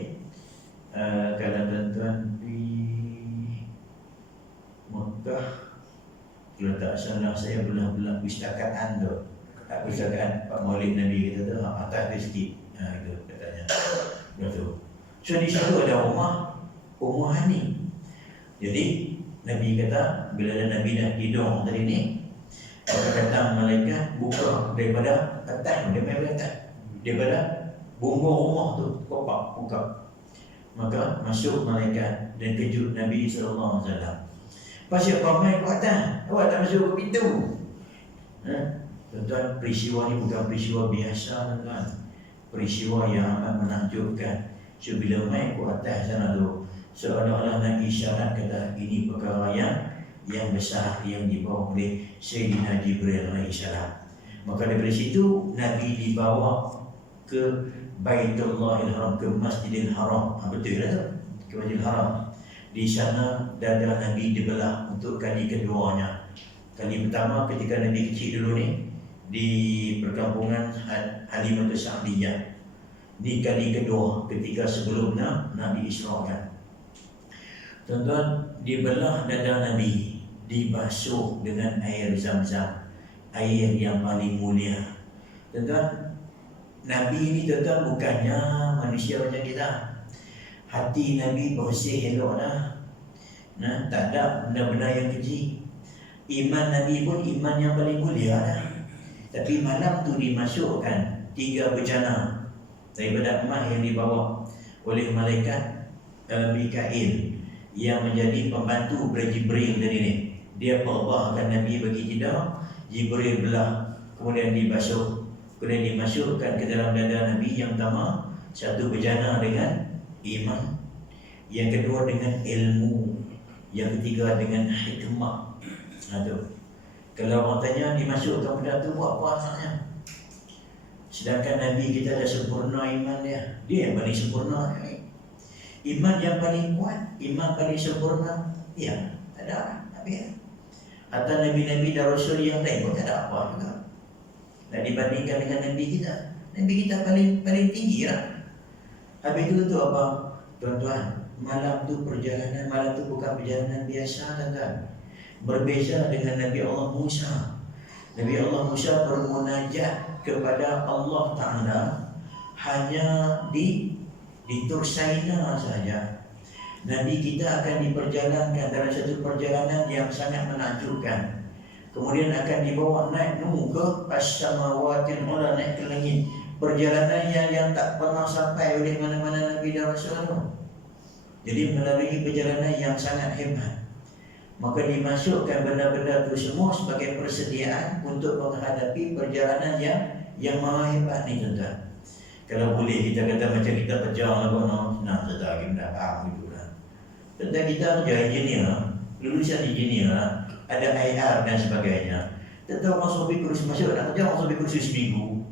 Kalau tuan-tuan di Mekah, kalau tak salah saya belah-belah Pustaka Ando. Aku cakap Pak Maulid Nabi kita tu atas dia sikit. Itu katanya. Betul. So di situ ada rumah ni. Jadi Nabi kata bila Nabi dah tidur tadi ni, maka datang malaikat buka daripada atas, daripada bumbung rumah tu kopak buka. Maka masuk malaikat dan kejut Nabi sallallahu alaihi wasallam. Pasal ramai ke atas, awak tak masuk ke pintu. Tuan-tuan, peristiwa ni bukan peristiwa biasa, tuan-tuan. Peristiwa yang amat menakjubkan. So bila mai ke atas sana tu, seolah-olah nak isyarat kata ini perkara yang besar yang dibawa oleh Sayyidina Jibril alaihissalam. Maka daripada situ Nabi dibawa ke Baitullahil Haram, ke Masjidil Haram. Betul lah tu, ke Masjidil Haram. Di sana dada Nabi dibelah untuk kali keduanya. Kali pertama ketika Nabi kecil dulu ni di perkampungan Halimah Sa'diyah. Di kali kedua ketika sebelum nak diisrakan. Tuan-tuan, dibelah dada Nabi, dibasuh dengan air Zam-Zam, air yang paling mulia. Tuan-tuan, Nabi ini tuan-tuan bukannya manusia macam kita. Hati Nabi bersih elok dah. Tak ada benda-benda yang keji. Iman Nabi pun iman yang paling mulia dah. Tapi malam tu dimasukkan 3 bejana daripada emas yang dibawa oleh malaikat Mikail yang menjadi pembantu daripada Jibril tadi ni. Dia perbahkan Nabi bagi tidur, Jibril belah, kemudian dibasuh, kemudian dimasukkan ke dalam dada Nabi. Yang pertama, satu bejana dengan iman, yang kedua dengan ilmu, yang ketiga dengan hikmah. Kalau orang tanya dimasukkan benda tu buat apa asalnya? Sedangkan Nabi kita dah sempurna iman dia. Dia yang paling sempurna ni. Iman yang paling kuat, iman paling sempurna, ya, tak ada Nabi. Atau Nabi-Nabi dan Rasul yang lain pun tak ada apa juga. Nak dibandingkan dengan Nabi kita. Nabi kita paling tinggi lah. Habis itu tu apa? Tuan-tuan, malam tu perjalanan, malam tu bukan perjalanan biasa, tuan-tuan. Berbeza dengan Nabi Allah Musa. Nabi Allah Musa bermunajat kepada Allah Ta'ala hanya di Tur Saina saja. Nabi kita akan diperjalankan dalam satu perjalanan yang sangat menakjubkan. Kemudian akan dibawa naik ke as-samawatil ula, naik ke langit. Perjalanan yang tak pernah sampai oleh mana-mana Nabi dan Rasul. Jadi melalui perjalanan yang sangat hebat. Maka dimasukkan benda-benda itu semua sebagai persediaan untuk menghadapi perjalanan yang maha hebat ni, tuan-tuan. Kalau boleh kita kata macam kita berjalan senang saja kita faham gitu lah. Tuan-tuan, kita kerja engineer, lulusan engineer, ada IR dan sebagainya. Tuan-tuan, orang suruh kursus masuk nak kerja, orang suruh kursus seminggu.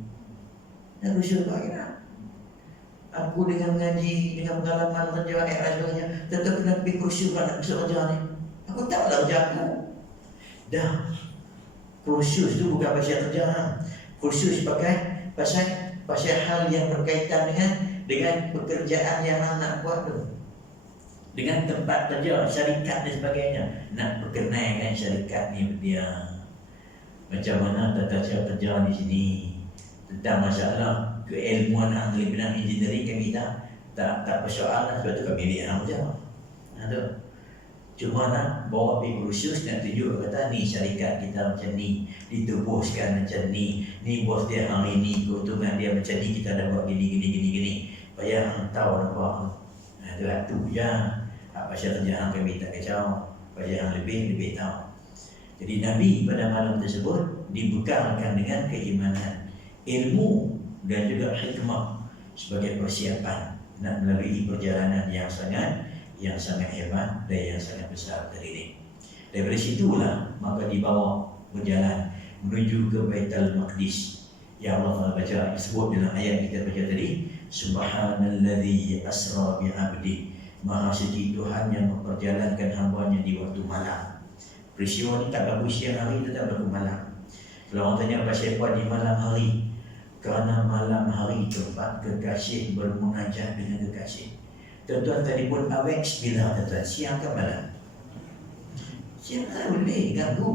Dan kursus apa kira? Aku dengan mengaji, dengan pengalaman kerja IR dan sebagainya, tuan-tuan kena pergi kursus nak masuk kerja ni. Aku tak lah kerja aku. Dah, kursus tu bukan pasal kerja. Kursus pasal hal yang berkaitan dengan pekerjaan yang nak buat tu. Dengan tempat kerja, syarikat dan sebagainya. Nak perkenalkan syarikat ni dia. Macam mana tata cara kerja di sini. Tentang masalah keilmuan ahli bidang engineering kan kita tak persoalan, sebab tu kami lihat kerja. Tu. Cuma nak bawa pergi kursus dan tunjuk kata ni syarikat kita macam ni, ditebuskan macam ni bos dia hari ni, keuntungan dia macam ni, kita dah buat gini. Supaya hang tahu nampak. Itu je. Pasal kerja hang kami tak kacau, supaya hang lebih tahu. Jadi Nabi pada malam tersebut dibekalkan dengan keimanan, ilmu dan juga hikmah sebagai persiapan nak melalui perjalanan yang sangat hebat dan yang sangat besar tadi ini. Daripada situlah maka dibawa berjalan menuju ke Baitul Maqdis. Ya Allah baca disebut dalam ayat kita baca tadi, Subhanalladzi asra bi 'abdi. Maha suci Tuhan yang memperjalankan hamba-Nya di waktu malam. Peristiwa ini tak berlaku siang hari, itu tak berlaku malam. Kalau orang tanya pasal apa di malam hari, kerana malam hari tempat kekasih bermunajat dengan kekasih. Tuan-tuan telefon awak bila tuan-tuan, siang ke malam? Siang tak boleh ganggu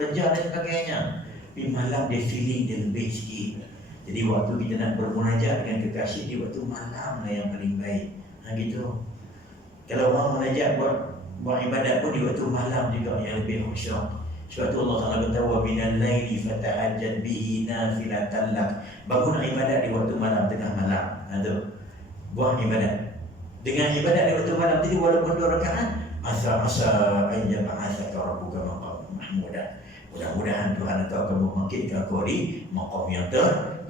kerja dan sebagainya. Tapi malam dia feeling dia lebih sikit. Jadi waktu kita nak bermunajat dengan kekasih di waktu malam lah yang paling baik. Gitu. Kalau orang munajat buat ibadat pun di waktu malam juga yang lebih khusyuk. Sebab tu Allah Ta'ala berkata wa minal laili fatahajjad bihi nafilatan lak. Bangun ibadat di waktu malam, tengah malam. Tu. Buat ibadat. Dengan ibadat di waktu malam tadi walaupun 2 rakaat, asa ayya ba'atsaka rabbuka maqam mahmuda. Mudah-mudahan Tuhan engkau akan membangkitkan kau di maqam yang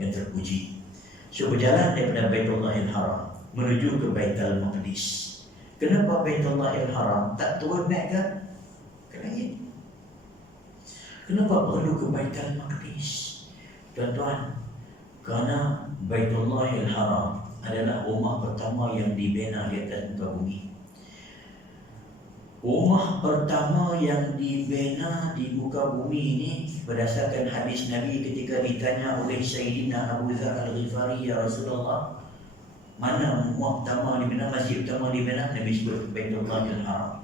terpuji. So berjalan daripada Baitullahil Haram menuju ke Baitul Maqdis. Kenapa Baitullahil Haram tak turun naik ke langit? Kenapa perlu ke Baitul Maqdis? Tuan-tuan, kerana Baitullahil Haram adalah rumah pertama yang dibina di atas muka bumi. Rumah pertama yang dibina di muka bumi ini berdasarkan hadis Nabi ketika ditanya oleh Sayyidina Abu Dzar Al-Ghifari, ya Rasulullah, mana rumah pertama dibina, masjid pertama dibina? Nabi sebut Baitullahil Haram.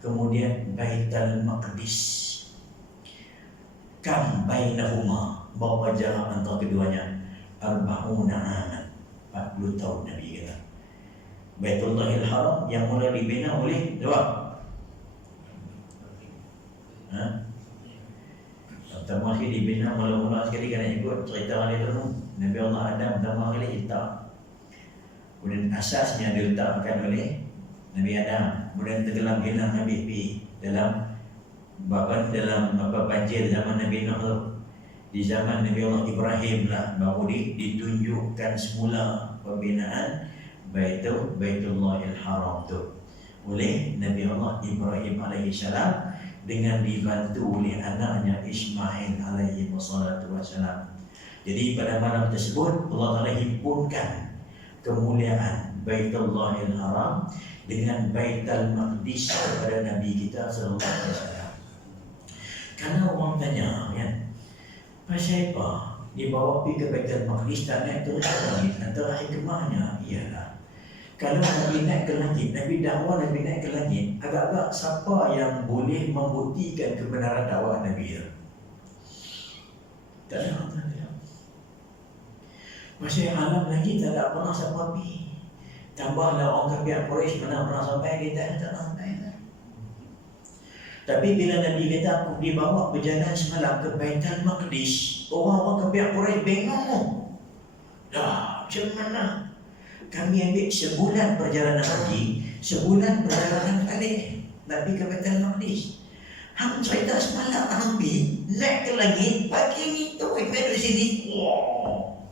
Kemudian Baitul Maqdis. Kam bainahuma, berapa jarak antara keduanya? 40 aman, 40 tahun Nabi kata. Baitullahil Haram yang mula dibina oleh dua. Pertama sekali dibina mula-mula sekali kena ikut cerita Nabi dulu. Nabi Allah Adam pertama kali letak. Kemudian asasnya diletakkan oleh Nabi Adam. Kemudian tenggelam hilang Nabi dalam banjir zaman Nabi Nuh tu. Di zaman Nabi Allah Ibrahim lah baru ditunjukkan semula pembinaan Baitullahil Haram tu oleh Nabi Allah Ibrahim alaihi salam dengan dibantu oleh anaknya Ismail alaihi wassalam. Jadi pada malam tersebut Allah Taala himpunkan kemuliaan Baitullahil Haram dengan Baitul Maqdis kepada Nabi kita sallallahu alaihi wasallam. Karena orang tanya kan, pasal apa dibawa pergi ke Baitul Maqdis tak naik terus ke langit? Antara hikmahnya ialah kalau Nabi naik ke langit, Nabi dakwah Nabi naik ke langit, agak-agak siapa yang boleh membuktikan kebenaran dakwah Nabi? Tak ada. Masih alam lagi tak ada pernah siapa pergi. Tambahlah orang kafir Quraisy pernah sampai, kita tak sampai. Tapi bila Nabi kata aku dibawa berjalan semalam ke Baitul Maqdis, orang-orang kafir Quraisy bengong. Dah, macam mana? Kami ambil sebulan perjalanan haji, sebulan perjalanan balik Nabi ke Baitul Maqdis. Hang cerita semalam ambil naik ke langit, pagi ni tu dari sini. Wow.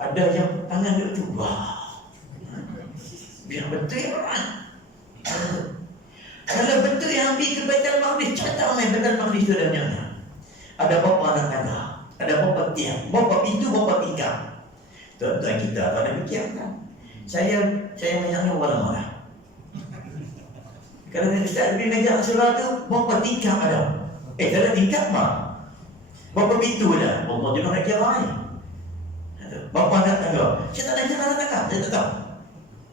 Ada yang tangan dia tu, wah. Biar betul orang. Kalau betul yang ambil ke Baitul Maqdis, cerita orang Baitul Maqdis tu ada mana? Ada berapa anak tangga? Ada berapa tiang? Berapa pintu, berapa tingkap? Tuan-tuan kita tak ada fikirkan. Saya menyangka orang marah. Kalau Ustaz Nabi mengajar surah tu, berapa tingkap ada? Tak ada tingkap mah. Berapa pintu ada? Allah juga nak kira ni. Berapa anak tangga? Saya tak nak kira anak tangga, saya tak tahu.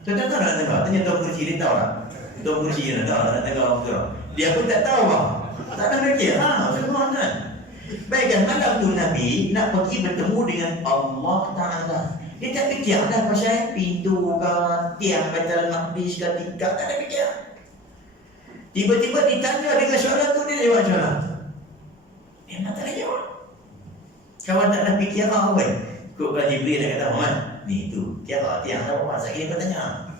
Saya tak tahu anak tangga. Tanya Tuan Kursi, dia tahu tak? Tuan Kursi dia tahu anak tangga orang surah. Dia pun tak tahu bang. Tak ada fikir. Semua kan. Baikkan malam tu Nabi nak pergi bertemu dengan Allah Ta'ala. Dia tak fikir dah pasal pintu ke, tiang Baitul Maqdis ke, tingkap, tak ada fikir. Tiba-tiba ditanya dengan soalan tu, dia jawab soalan. Dia tak ada jawab. Kawan tak ada fikir apa kan? Kok kalau Jibril dah kata, Muhammad, ni tu, tiang dah buat, sekali kau tanya.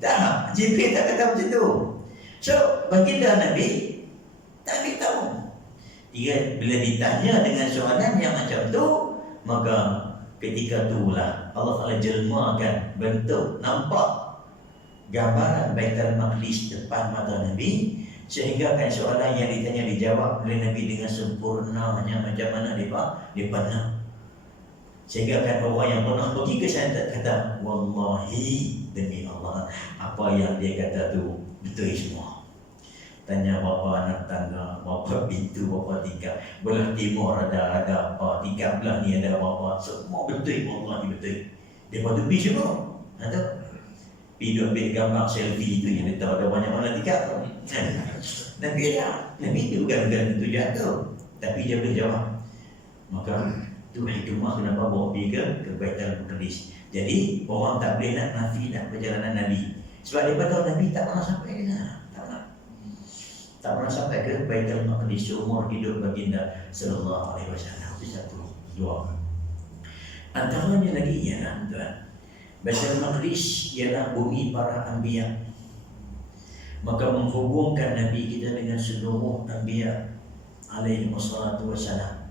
Tak, Jibril tak kata macam tu. So, baginda Nabi tak tahu. Bila ditanya dengan soalan yang macam tu, maka ketika itulah Allah Ta'ala jelmakan bentuk, nampak gambaran Baitul Maqdis depan mata Nabi, sehingga kan soalan yang ditanya dijawab oleh Nabi dengan sempurnanya macam mana dia pernah. Sehingga kan orang yang pernah pergi ke sana kata, wallahi demi Allah, apa yang dia kata tu betul semua. Tanya berapa anak tangga, berapa pintu, berapa tingkap, belah timur ada apa, tingkap belah ni ada apa, semua betul, wallahi betul. Dia patut pergi semua. Tahu? Pergi ambil gambar selfie tu yang dia tahu ada banyak orang tikap tu. Nabi itu bukan tujuan tu, tapi dia berjawab. Maka tu hikmah kenapa bawa pergi ke Baitul Maqdis. Jadi orang tak boleh nak nafi nak perjalanan Nabi. Sebab dia tahu Nabi tak pernah sampai ke sana. Tak pernah sampai ke Baitul Maqdis seumur hidup baginda sallallahu alaihi wasallam. Itu satu, dua. Antaranya lagi ialah tuan, Baitul Maqdis ialah bumi para anbiya. Maka menghubungkan Nabi kita dengan seluruh anbiya alaihi wassalatu wassalam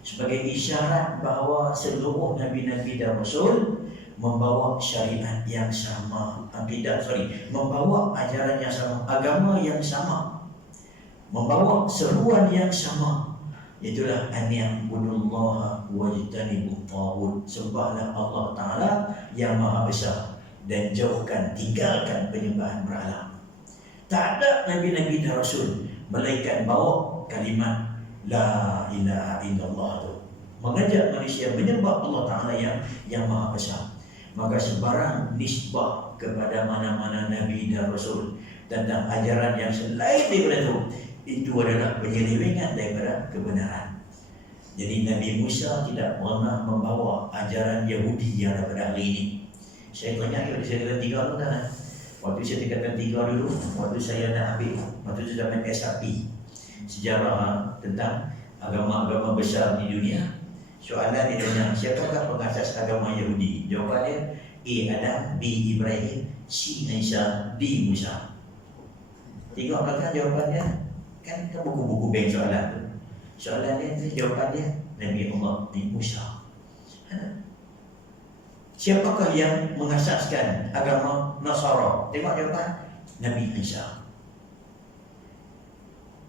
sebagai isyarat bahawa seluruh nabi-nabi dan rasul membawa syariat yang sama, membawa ajaran yang sama, agama yang sama, membawa seruan yang sama. Itulah an ya'budullaha wajtanibut taghut. Sembahlah Allah Ta'ala yang Maha Besar dan jauhkan, tinggalkan penyembahan berhala. Tak ada nabi-nabi dan rasul melainkan bawa kalimat la ilaha illallah tu, mengajak manusia menyembah Allah Ta'ala yang Maha Besar. Maka sebarang nisbah kepada mana-mana nabi dan rasul tentang ajaran yang selain daripada itu adalah penyelewengan daripada kebenaran. Jadi Nabi Musa tidak pernah membawa ajaran Yahudi yang daripada hari ini. Saya tanya kepada saya tiga tu kan. Waktu saya tingkatan 3 dulu, waktu saya nak ambil, waktu itu zaman SAP, sejarah tentang agama-agama besar di dunia. Soalan dia tanya, siapakah pengasas agama Yahudi? Jawapan dia, A. Adam, B. Ibrahim, C. Isa, D. Musa. Tengok belakang jawapannya, kan buku-buku bank soalan tu. Soalan dia, jawapan dia, Nabi Allah di Musa. Siapakah yang mengasaskan agama Nasara? Tengok jawapan, Nabi Isa.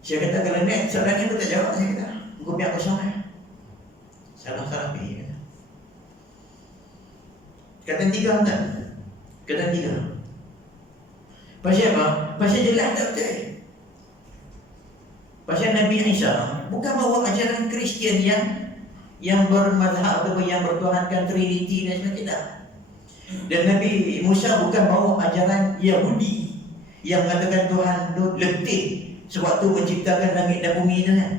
Saya kata kalau ni soalan itu tak jawab, saya kata aku biar kosong. Salah pergi. Kata 3 kan? Kata 3. Pasal apa? Pasal jelas tak betul. Pasal Nabi Isa bukan bawa ajaran Kristian yang bermadhab atau yang bertuhankan Trinity dan sebagainya. Dan Nabi Musa bukan bawa ajaran Yahudi yang mengatakan Tuhan itu letih sewaktu menciptakan langit dan bumi itu kan.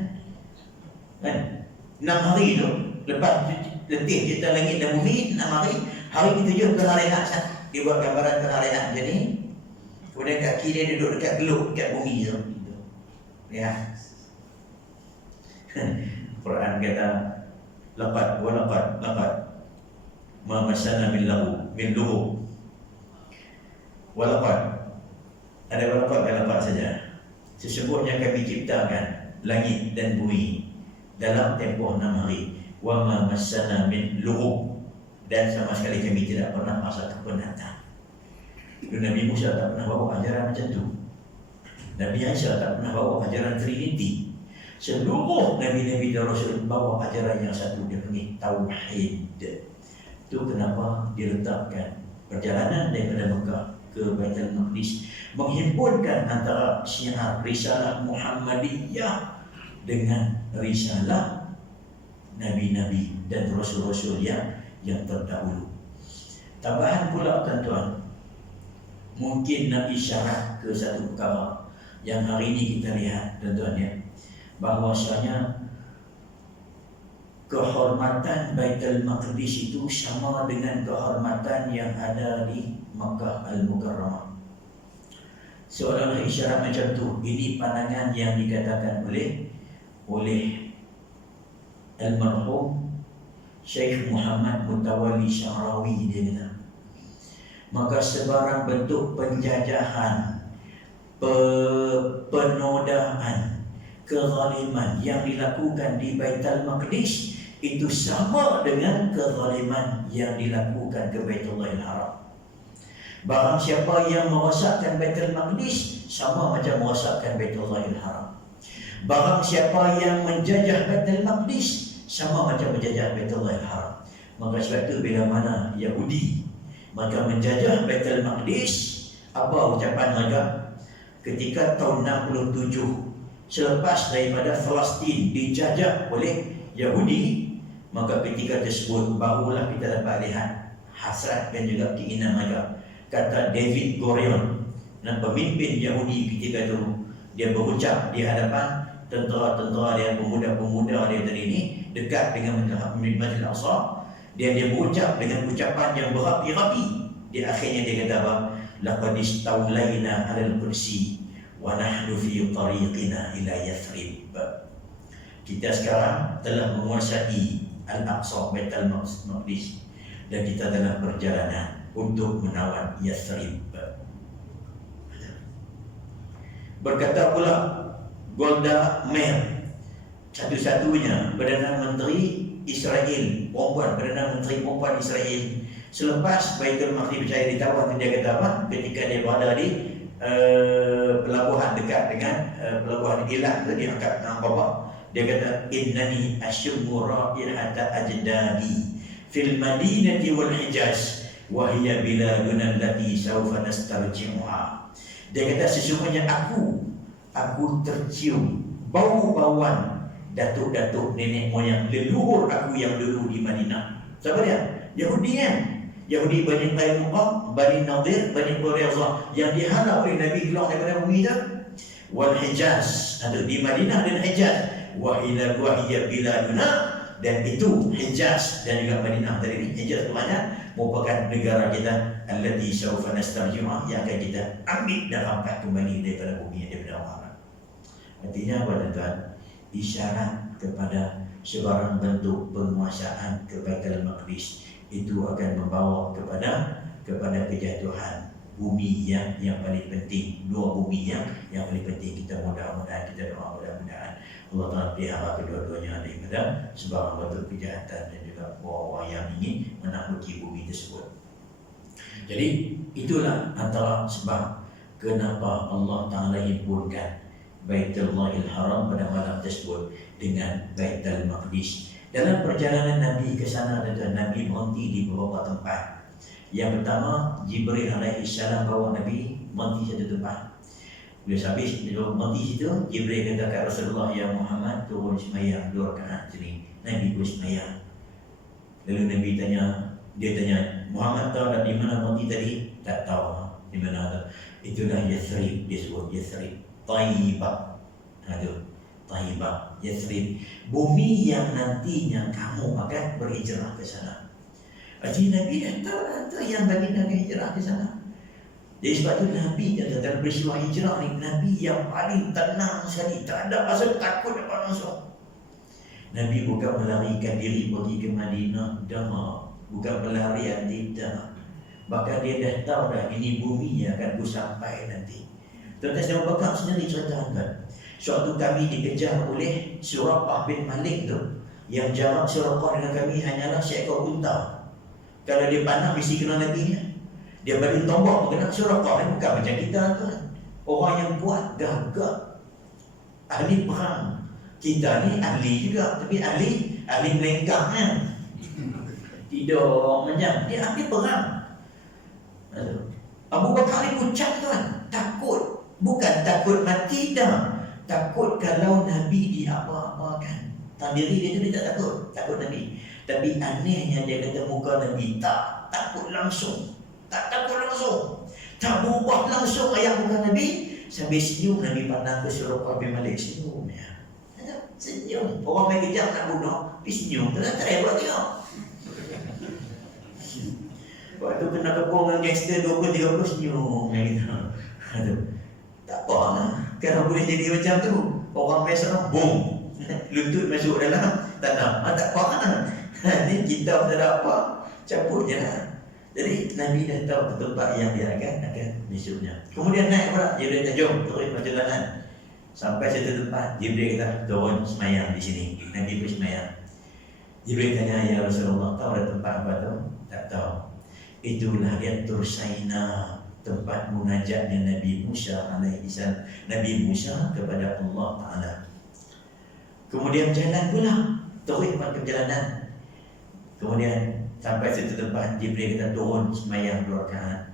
6 hari tu lepas letih cipta langit dan bumi, 6 hari, hari ke-7 tengah rehat sah. Dia buat gambaran tengah rehat macam ni. Kemudian kaki dia duduk dekat geluk dekat bumi tu. Ya. Quran kata laqad ma masana min lughub walaqad ada walaqad saja. Sesungguhnya kami ciptakan langit dan bumi dalam tempoh 6 hari. Wa ma masana min lughub, dan sama sekali kami tidak pernah masa kepenatan. Nabi Musa tak pernah bawa ajaran macam tu. Nabi Isa tak pernah bawa ajaran Trinity. Seluruh Nabi-Nabi dan Rasul bawa ajaran yang satu, dia panggil Tauhid. Itu kenapa diletakkan perjalanan daripada Mekah ke Baitul Maqdis, menghimpunkan antara syiar risalah Muhammadiyah dengan risalah Nabi-Nabi dan Rasul-Rasul yang terdahulu. Tambahan pula tuan-tuan, mungkin nak isyarat ke satu perkara yang hari ini kita lihat tuan-tuan ya, bahawasanya kehormatan Baitul Maqdis itu sama dengan kehormatan yang ada di Makkah Al-Mukarramah. Seolah-olah isyarat macam tu. Ini pandangan yang dikatakan oleh almarhum Syekh Muhammad Mutawalli Sya'rawi. Dia kata, maka sebarang bentuk penjajahan, penodaan, kezaliman yang dilakukan di Baitul Maqdis itu sama dengan kezaliman yang dilakukan ke Baitullahil Haram. Barang siapa yang merosakkan Baitul Maqdis sama macam merosakkan Baitullahil Haram. Barang siapa yang menjajah Baitul Maqdis sama macam menjajah Baitullahil Haram. Maka sebab itu bila mana Yahudi maka menjajah Baitul Maqdis, apa ucapan mereka? Ketika tahun 67 selepas daripada Palestin dijajah oleh Yahudi, maka ketika tersebut barulah kita dapat lihat hasrat dan juga keinginan mereka kata David Gurion, pemimpin Yahudi ketika itu, dia berucap di hadapan tentera-tentera dia, pemuda-pemuda dia tadi ini dekat dengan Masjid Al-Aqsa. Dia berucap dengan ucapan yang berapi-api. Di akhirnya dia kata apa? Laqad istawlayna 'alal kursi wa nahnu fi tariqina ila Yathrib. Kita sekarang telah menguasai Al-Aqsa, Baitul Maqdis, dan kita dalam perjalanan untuk menawan Yathrib. Berkata pula Golda Meir, satu-satunya Perdana Menteri Israel perempuan, Perdana Menteri perempuan Israel, selepas Baitul Maqdis percaya ditawan, dia kata apa? Ketika dia berada di pelabuhan dekat dengan pelabuhan Ilah tu, dia angkat nama bapa. Dia kata, innani asyummu raihata ajdadi fil madinati wal Hijaz wa hiya biladuna allati sawfa nastarji'uha. Dia kata, sesungguhnya aku tercium bau-bauan datuk-datuk nenek moyang leluhur aku yang dulu di Madinah. Siapa dia? Yahudi kan? Yahudi Bani Qainuqa, Bani Nadir, Bani Quraidah yang dihalau oleh Nabi keluar daripada bumi itu. Wal Hijaz, ada di Madinah dan Hijaz. Wa hiya biladuna, dan itu Hijaz dan juga Madinah tadi ini. Hijaz itu merupakan negara kita, allati sawfa nastarji'uha, yang akan kita ambil dan angkat kembali daripada bumi yang daripada orang. Artinya apa tuan? Isyarat kepada sebarang bentuk penguasaan ke Baitul Maqdis itu akan membawa kepada kejatuhan bumi yang paling penting. Dua bumi yang paling penting. Kita mudah-mudahan, kita doa mudah-mudahan Allah Ta'ala pelihara kedua-duanya daripada sebarang bentuk kejahatan dan juga orang yang ingin menakluki bumi tersebut. Jadi itulah antara sebab kenapa Allah Ta'ala himpunkan Baitullahil Haram pada malam tersebut dengan Baitul Maqdis. Dalam perjalanan Nabi ke sana, Nabi berhenti di beberapa tempat. Yang pertama, Jibril alaihi salam bawa Nabi berhenti satu tempat. Bila habis berhenti situ, Jibril kata kat Rasulullah, ya Muhammad, turun sembahyang 2 rakaat sini. Nabi pun sembahyang. Lalu Nabi dia tanya, Muhammad tahu tak di mana berhenti tadi? Tak tahu di mana tu. Itulah Yathrib, dia sebut Yathrib. Taibah, Taibah, Yathrib, bumi yang nantinya kamu akan berhijrah ke sana. Jadi Nabi dah tahu yang baginda akan hijrah ke sana. Jadi sebab tu Nabi dalam peristiwa hijrah ni, Nabi yang paling tenang sekali, tak ada rasa takut apa langsung. Nabi bukan melarikan diri pergi ke Madinah, bukan pelarian, tidak. Bahkan dia dah tahu dah ini bumi yang akan ku sampai nanti. Tuan-tuan Abu Bakar sendiri ceritakan, suatu kami dikejar oleh Suraqah bin Malik tu, yang jarak Suraqah dengan kami hanyalah seekor unta. Kalau dia panah mesti kena Nabi-nya. Dia balik tombak kena Suraqah. Bukan macam kita tuan. Orang yang kuat, gagah, ahli perang. Kita ni ahli juga, tapi ahli melengkang kan. Tidak macam dia ahli perang. Abu Bakar ni pucat tuan, takut. Bukan takut mati dah, takut kalau Nabi diapa-apakan. Diri dia tu dia tak takut Nabi. Tapi anehnya dia kata muka Nabi tak takut langsung. Tak takut langsung, tak berubah langsung ayat muka Nabi. Sambil senyum Nabi pandang ke Suraqah bin Malik, senyum ya. Senyum. Orang main kejam nak bunuh, tapi senyum. Tak hebat tengok. Waktu kena kepung dengan gangster 20-30 senyum gitu. Aduh. Tak apa lah. Kalau boleh jadi macam tu, orang main serang, boom, lutut masuk dalam tanah. Tak apa lah. Ni kita tak ada apa, cabut je lah. Jadi Nabi dah tahu tempat yang dia akan besoknya. Kemudian naik pula, Jibril kata, jom turun perjalanan. Sampai satu tempat, Jibril kata, turun semayang di sini. Nabi pun semayang. Jibril tanya, ya Rasulullah, tahu ada tempat apa tu? Tak tahu. Itulah dia Tursaina, tempat munajatnya Nabi Musa alaihi salam, Nabi Musa kepada Allah Ta'ala. Kemudian jalan pula, turun perjalanan. Kemudian sampai satu tempat, Jibril kata turun semayang 2 rakaat.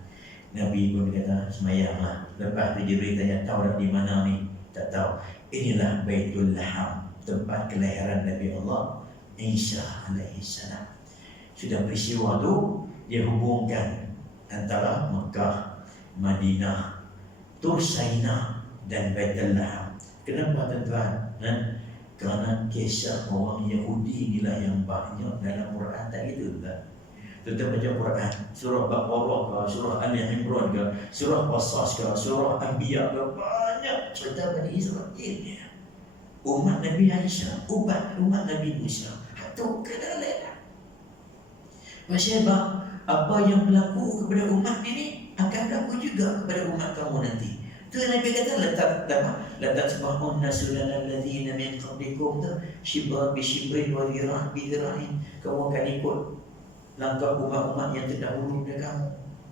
Nabi pun kata semayanglah. Lepas tu Jibril tanya, tahu tak di mana ni? Tak tahu. Inilah Baitul Laham, tempat kelahiran Nabi Allah Isa alaihi salam. Sudah peristiwa tu dia hubungkan antara Mekah, Madinah, Tursaina dan Baitul Laham. Kenapa tuan-tuan? Kerana kisah orang Yahudi inilah yang banyak dalam Quran. Tak gitu tak? Tuan-tuan baca Quran, surah Baqarah ke, surah Ali Imran ke, surah Qasas ke, surah Anbiya ke, banyak cerita Bani Israel ni. Umat Nabi Isa, umat Nabi Musa, atau kedalam. Pasal apa yang berlaku kepada umat ini akan berlaku juga kepada umat kamu nanti. Tu Nabi kata la tasbahunna sunanal ladzina min qablikum, shibran bi shibrin wa dhira'an bi dhira'in. Kamu akan ikut langkah umat-umat yang terdahulu daripada kamu.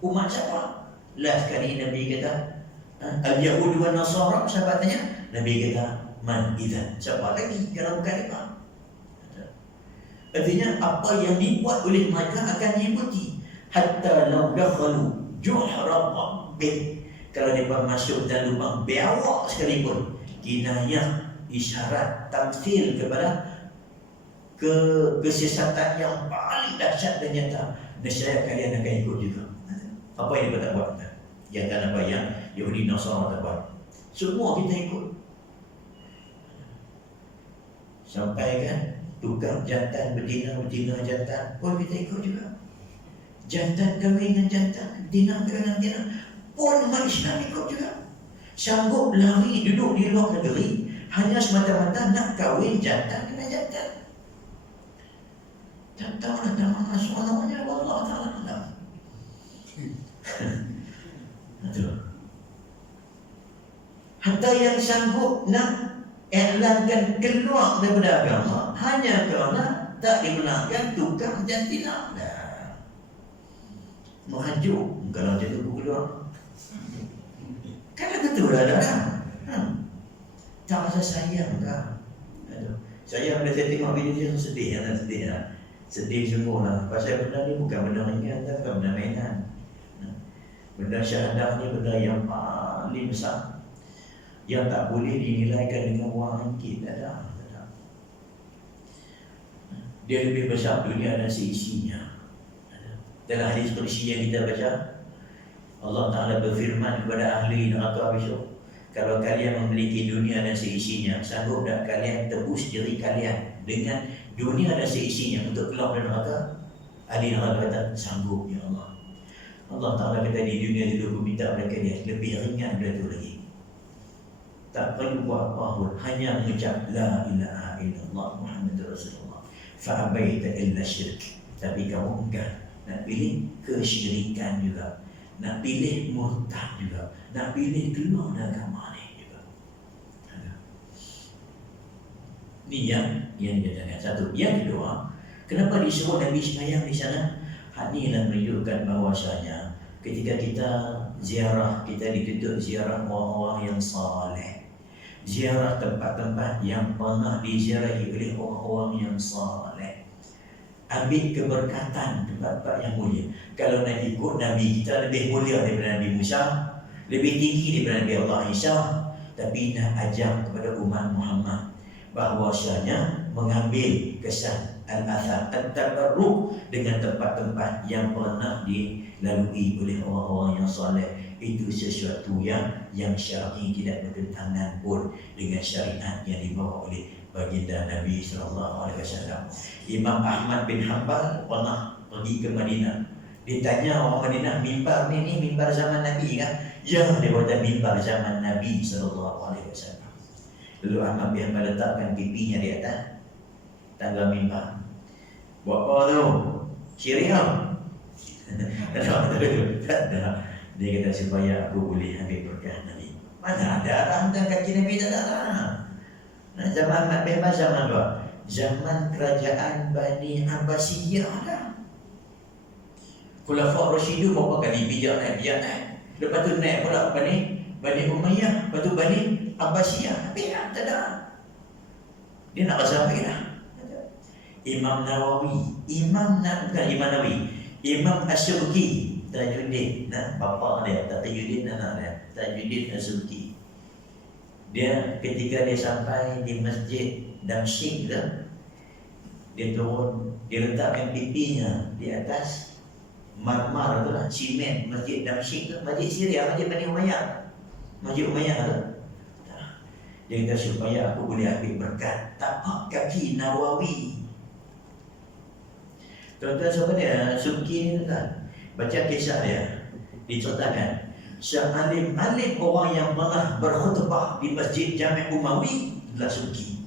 Umat siapa? Last kali Nabi kata al-Yahud wa Nasara, sahabat tanya. Nabi kata man idzan, siapa lagi kalau bukan mereka? Artinya apa yang dibuat oleh mereka akan diikuti. Hatta law dakhalu juhra rabbin, kalau mereka masuk dalam lubang biawak sekalipun. Kinayah, isyarat, tamthil kepada kesesatan yang paling dahsyat dan nyata. Nescaya kalian akan ikut juga. Apa yang mereka tak buat? Yang tak apa yang Yahudi Nasara tak buat. Semua kita ikut. Sampai kan tukang jantan betina jantan pun kita ikut juga. Jantan kahwin dengan jantan, betina kahwin dengan betina pun umat Islam ikut juga. Sanggup lari duduk di luar negeri hanya semata-mata nak kahwin jantan dengan jantan. Tak tahu nak masuk namanya Allah Ta'ala. Hatta yang sanggup nak iklankan keluar daripada agama hanya kerana tak dibenarkan tukang jantina. Merajuk kalau macam tu keluar. Kan betul dah. Tak rasa sayang kah? Saya bila saya tengok video dia sedih lah. Sedih sungguh lah. Pasal benda ni bukan benda ringan, bukan benda mainan. Benda syahadah ni benda yang paling besar, yang tak boleh dinilaikan dengan wang ringgit. Tak ada. Dia lebih besar dunia dan seisinya. Dalam hadis Qudsi yang kita baca, Allah Ta'ala berfirman kepada ahli neraka besok, kalau kalian memiliki dunia dan seisinya, sanggup tak kalian tebus diri kalian dengan dunia dan seisinya untuk keluar dari neraka? Ahli neraka kata, sanggup ya Allah. Allah Ta'ala kata di dunia itu aku minta mereka dia lebih ringan dari itu lagi. Tak perlu buat apa pun, hanya mengucap la ilaha illallah Muhammadur Rasulullah. Fa'abaita illa syirk. Tapi kamu enggak. Nak pilih kesyirikan juga, nak pilih murtad juga, nak pilih keluar dari agama ni juga. Ini yang dijadikan satu. Yang kedua, kenapa disuruh Nabi sembahyang di sana? Inilah menunjukkan bahawasanya ketika kita ziarah, kita dituntut ziarah orang-orang yang saleh, ziarah tempat-tempat yang pernah diziarahi oleh orang-orang yang saleh. Ambil keberkatan tempat-tempat yang mulia. Kalau nak ikut Nabi kita lebih mulia daripada Nabi Musa, lebih tinggi daripada Nabi Allah Isa, tapi nak ajar kepada umat Muhammad bahawasanya mengambil kesan al-athar, at-tabarruk dengan tempat-tempat yang pernah dilalui oleh orang-orang yang soleh. Itu sesuatu yang syar'i, tidak bertentangan pun dengan syariat yang dibawa oleh baginda Nabi SAW. Imam Ahmad bin Hanbal pernah pergi ke Madinah. Ditanya orang Madinah, mimbar ni mimbar zaman Nabi kan? Ya, dia kata mimbar zaman Nabi SAW. Lalu Ahmad bin Hanbal letakkan pipinya di atas tangga mimbar. Buat apa tu? Syiriah. Dia kata supaya aku boleh ambil berkah Nabi. Mana ada orang tentang kaki Nabi, tak ada. Nah, zaman Ahmad bin Hanbal zaman apa? Zaman kerajaan Bani Abbasiyah dah. Khulafa' Rasyidun berapa kali bijak naik. Lepas tu naik pula Bani Umayyah, lepas tu Bani Abbasiyah. Habis dah, tak ada. Dia nak rasa apa dah? Imam Nawawi, Imam As-Subki, Tajuddin, bapa dia, Tajuddin anak dia, Tajuddin As-Subki. Dia ketika dia sampai di masjid Damsyik tu, dia turun, dia letakkan pipinya di atas marmar tu lah, simen, Masjid Damsyik tu, Masjid Syria, Masjid Bani Umayyah. Masjid Umayyah tu. Dia kata supaya aku boleh ambil berkat tapak kaki Nawawi. Tuan-tuan siapa dia? Subki ni tuan. Baca kisah dia. Diceritakan sealim-alim orang yang pernah berkhutbah di Masjid Jami' Umawi adalah Subki.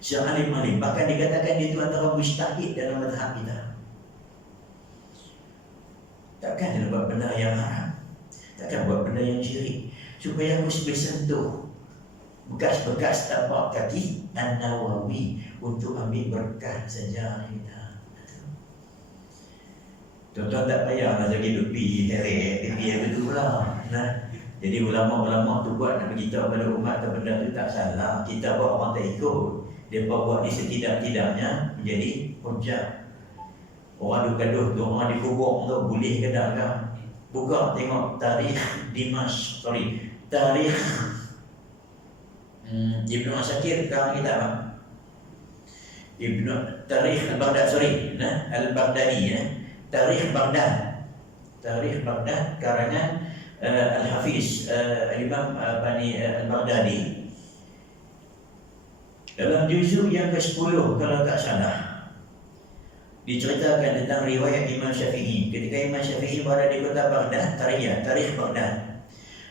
Sealim-alim, bahkan dikatakan dia itu antara mujtahid dalam mazhab kita. Takkan dia buat benda yang haram, takkan buat benda yang syirik, supaya aku boleh sentuh bekas-bekas tapak kaki An-Nawawi untuk ambil berkat saja kita. Tuan-tuan tak payah nak jadi dupi heret dia betul pula. Nah, jadi ulama-ulama tu buat nak beritahu pada umat benda tu tak salah. Kita buat orang tak ikut. Dia buat ni setidak-tidaknya menjadi hujah. Orang gaduh tu, orang dikubur tu boleh ke tak kan? Buka tengok tarikh tarikh Ibnu Asakir sekarang kita apa? Tarikh Al-Baghdad, Al-Baghdadi Tarikh Baghdad. Tarikh Baghdad karangan Al-Hafiz Imam Al-Baghdadi. Dalam juzuk yang ke-10 kalau tak salah, diceritakan tentang riwayat Imam Syafi'i. Ketika Imam Syafi'i berada di kota Baghdad, Tarikh Baghdad.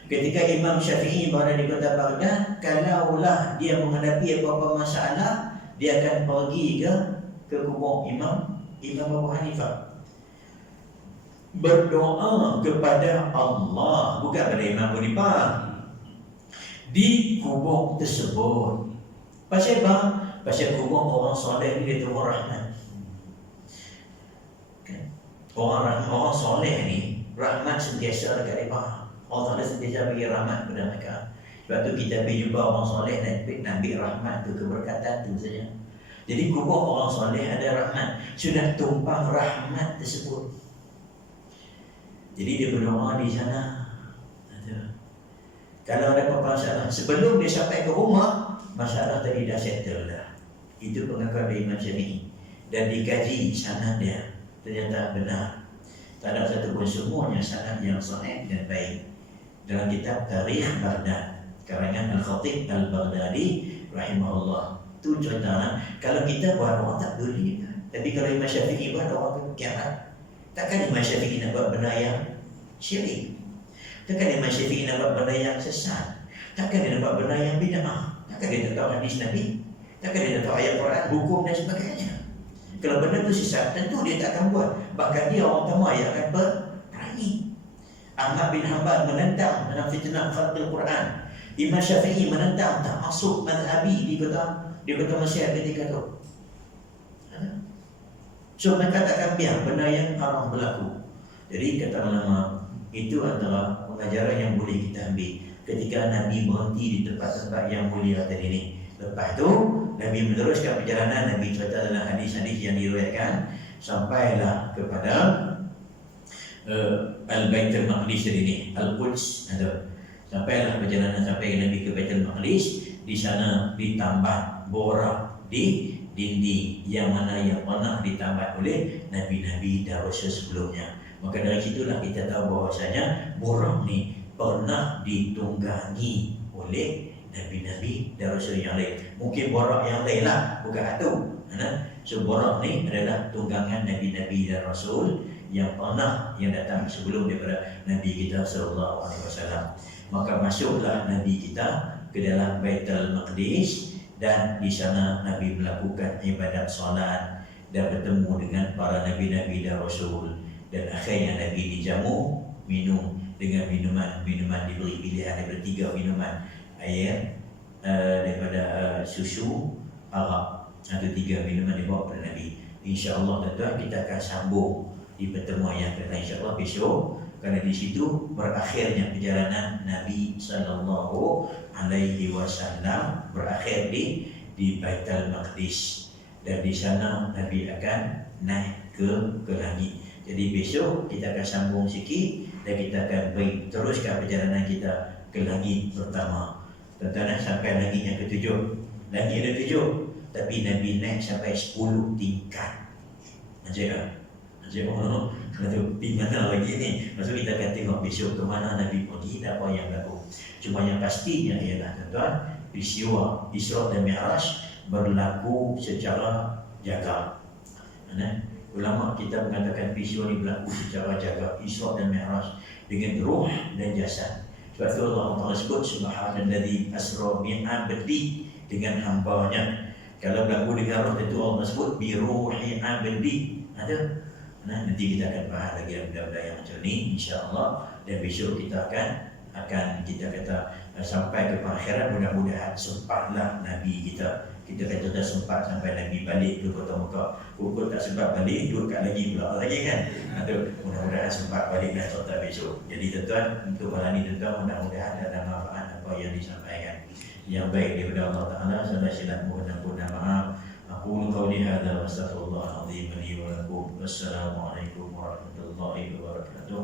Ketika Imam Syafi'i berada di kota Baghdad, kalaulah dia menghadapi apa-apa masalah, dia akan pergi ke kubur Imam Abu Hanifah, berdoa kepada Allah, bukan pada Imam Abu Hanifah, di kubur tersebut. Pasal apa? Pasal kubur orang soleh ni dia turun rahmat. Orang soleh ni rahmat sentiasa dekat mereka. Allah Ta'ala sentiasa bagi rahmat kepada mereka. Sebab tu kita pergi jumpa orang soleh dan ambil rahmat tu, keberkatan tu saja. Jadi kubur orang soleh ada rahmat, sudah tumpang rahmat tersebut. Jadi dia berdoa di sana. Kalau ada apa-apa masalah, sebelum dia sampai ke rumah, masalah tadi dah settle dah. Itu pengakuan dari Imam Syafi'i. Dan dikaji sanad dia, ternyata benar. Tak ada satu pun, semuanya sanad yang sahih dan baik. Dalam kitab Tarikh Baghdad karangan Al-Khatib Al-Baghdadi rahimahullah. Tu contohnya, kalau kita buat orang tak boleh. Tapi kalau Imam Syafi'i buat orang kiamat. Takkan Imam Syafi'i nak buat benda yang syirik. Takkan Imam Syafi'i nak buat benda yang sesat. Takkan dia nak buat benda yang bid'ah. Takkan dia tak tahu hadis Nabi. Takkan dia tak tahu ayat Quran, hukum dan sebagainya. Kalau benda itu sesat, tentu dia tak akan buat. Bahkan dia orang pertama yang akan berani. Ahmad bin Hanbal menentang dalam fitnah khalqul Quran. Imam Syafi'i menentang tak masuk mazhabi di kota Mesir ketika itu. So mereka takkan biar benda yang haram berlaku. Jadi kata ulama, itu antara pengajaran yang boleh kita ambil ketika Nabi berhenti di tempat-tempat yang mulia tadi ini. Lepas tu Nabi meneruskan perjalanan. Nabi cerita dalam hadis-hadis yang diriwayatkan sampailah kepada Al-Baitul Maqdis tadi ini, Al-Quds. Sampailah perjalanan sampai Nabi ke Baitul Maqdis. Di sana ditambah borak di dinding yang mana yang pernah ditambat oleh Nabi-Nabi dan Rasul sebelumnya. Maka dari situlah kita tahu bahawasanya borak ni pernah ditunggangi oleh Nabi-Nabi dan Rasul yang lain. Mungkin borak yang lain lah, bukan satu. So borak ni adalah tunggangan Nabi-Nabi dan Rasul yang datang sebelum daripada Nabi kita sallallahu alaihi wasallam. Maka masuklah Nabi kita ke dalam Baitul Maqdis, dan di sana Nabi melakukan ibadat solat dan bertemu dengan para Nabi-Nabi dan Rasul. Dan akhirnya Nabi dijamu minum dengan minuman diberi pilihan daripada 3 minuman, air, daripada susu, arak. Ada 3 minuman dibawa kepada Nabi. InsyaAllah tuan-tuan kita akan sambung di pertemuan yang akan insyaAllah besok. Kerana di situ berakhirnya perjalanan Nabi sallallahu alaihi wasallam, berakhir di Baitul Maqdis, dan di sana Nabi akan naik ke langit. Jadi besok kita akan sambung sikit dan kita akan teruskan perjalanan kita ke langit pertama. Tuan-tuan, sampai langit yang ke-7. Langit ada 7, tapi Nabi naik sampai 10 tingkat. Macam Macam mana? Kata pergi mana lagi ni? Maksud kita akan tengok besok ke mana Nabi pergi dan apa yang berlaku. Cuma yang pastinya ialah tuan-tuan, peristiwa Isra dan Mi'raj berlaku secara jaga. Ulama kita mengatakan peristiwa ini berlaku secara jaga, Isra dan Mi'raj dengan ruh dan jasad. Sebab itu Allah Ta'ala sebut Subhanalladzi asra bi'abdi dengan hambanya. Kalau berlaku dengan roh itu Allah sebut bi ruhi abdi. Ada. Nanti kita akan bahas lagi benda-benda yang macam ni insya-Allah, dan besok kita akan kita kata sampai ke akhirat. Mudah-mudahan sempatlah Nabi kita kata dah sempat sampai Nabi balik ke kota Mekah. Pukul tak sempat balik, duduk kat lagi pula lagi kan. Mudah-mudahan sempat balik dan total besok. Jadi tuan-tuan, untuk malam ni tuan-tuan, mudah-mudahan ada manfaat apa yang disampaikan. Yang baik daripada Allah Ta'ala, salah silap mohon ampun dan maaf. Aku qauli hadza wa astaghfirullah al-azim li wa lakum. Wassalamualaikum warahmatullahi wabarakatuh.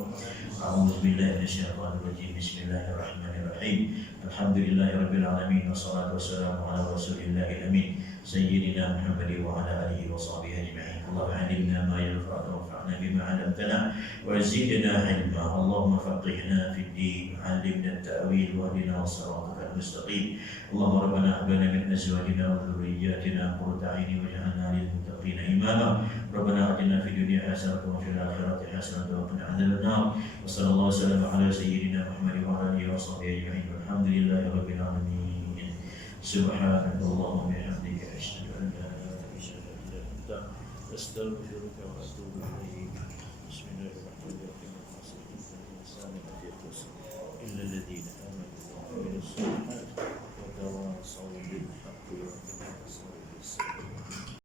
A'udzu billahi minasyaitonir rajim. Bismillahirrahmanirrahim. Alhamdulillahirabbil alamin wassalatu wassalamu ala rasulillahil amin sayyidina Muhammadin wa ala alihi wa sahbihi ajma'in. Allahumma 'allimna ma yanfa'una wanfa'na bima 'allamtana wa zidna 'ilma. Allahumma faqihna fid din, 'allimna at-ta'wil wa hdina siratal mustaqim. Allahumma rabbana hab lana min azwajina wa dhurriyyatina qurrata a'yun waj'alna lil muttaqina imama. Rabbana atina fid dunya hasanatan wa fil akhirati hasanatan wa qina adzabannar. Wa sallallahu wasallam ala sayyidina Muhammadin wa ala alihi wa sahbihi ajma'in. Alhamdulillahirabbil alamin. Subhanakallahumma wa bihamdika asyhadu an la ilaha illa anta astaghfiruka wa atubu ilaik. Bismillahirrahmanirrahim. إلا الذين آمنوا وعملوا الصالحات وتواصوا بالحق وتواصوا بالصبر.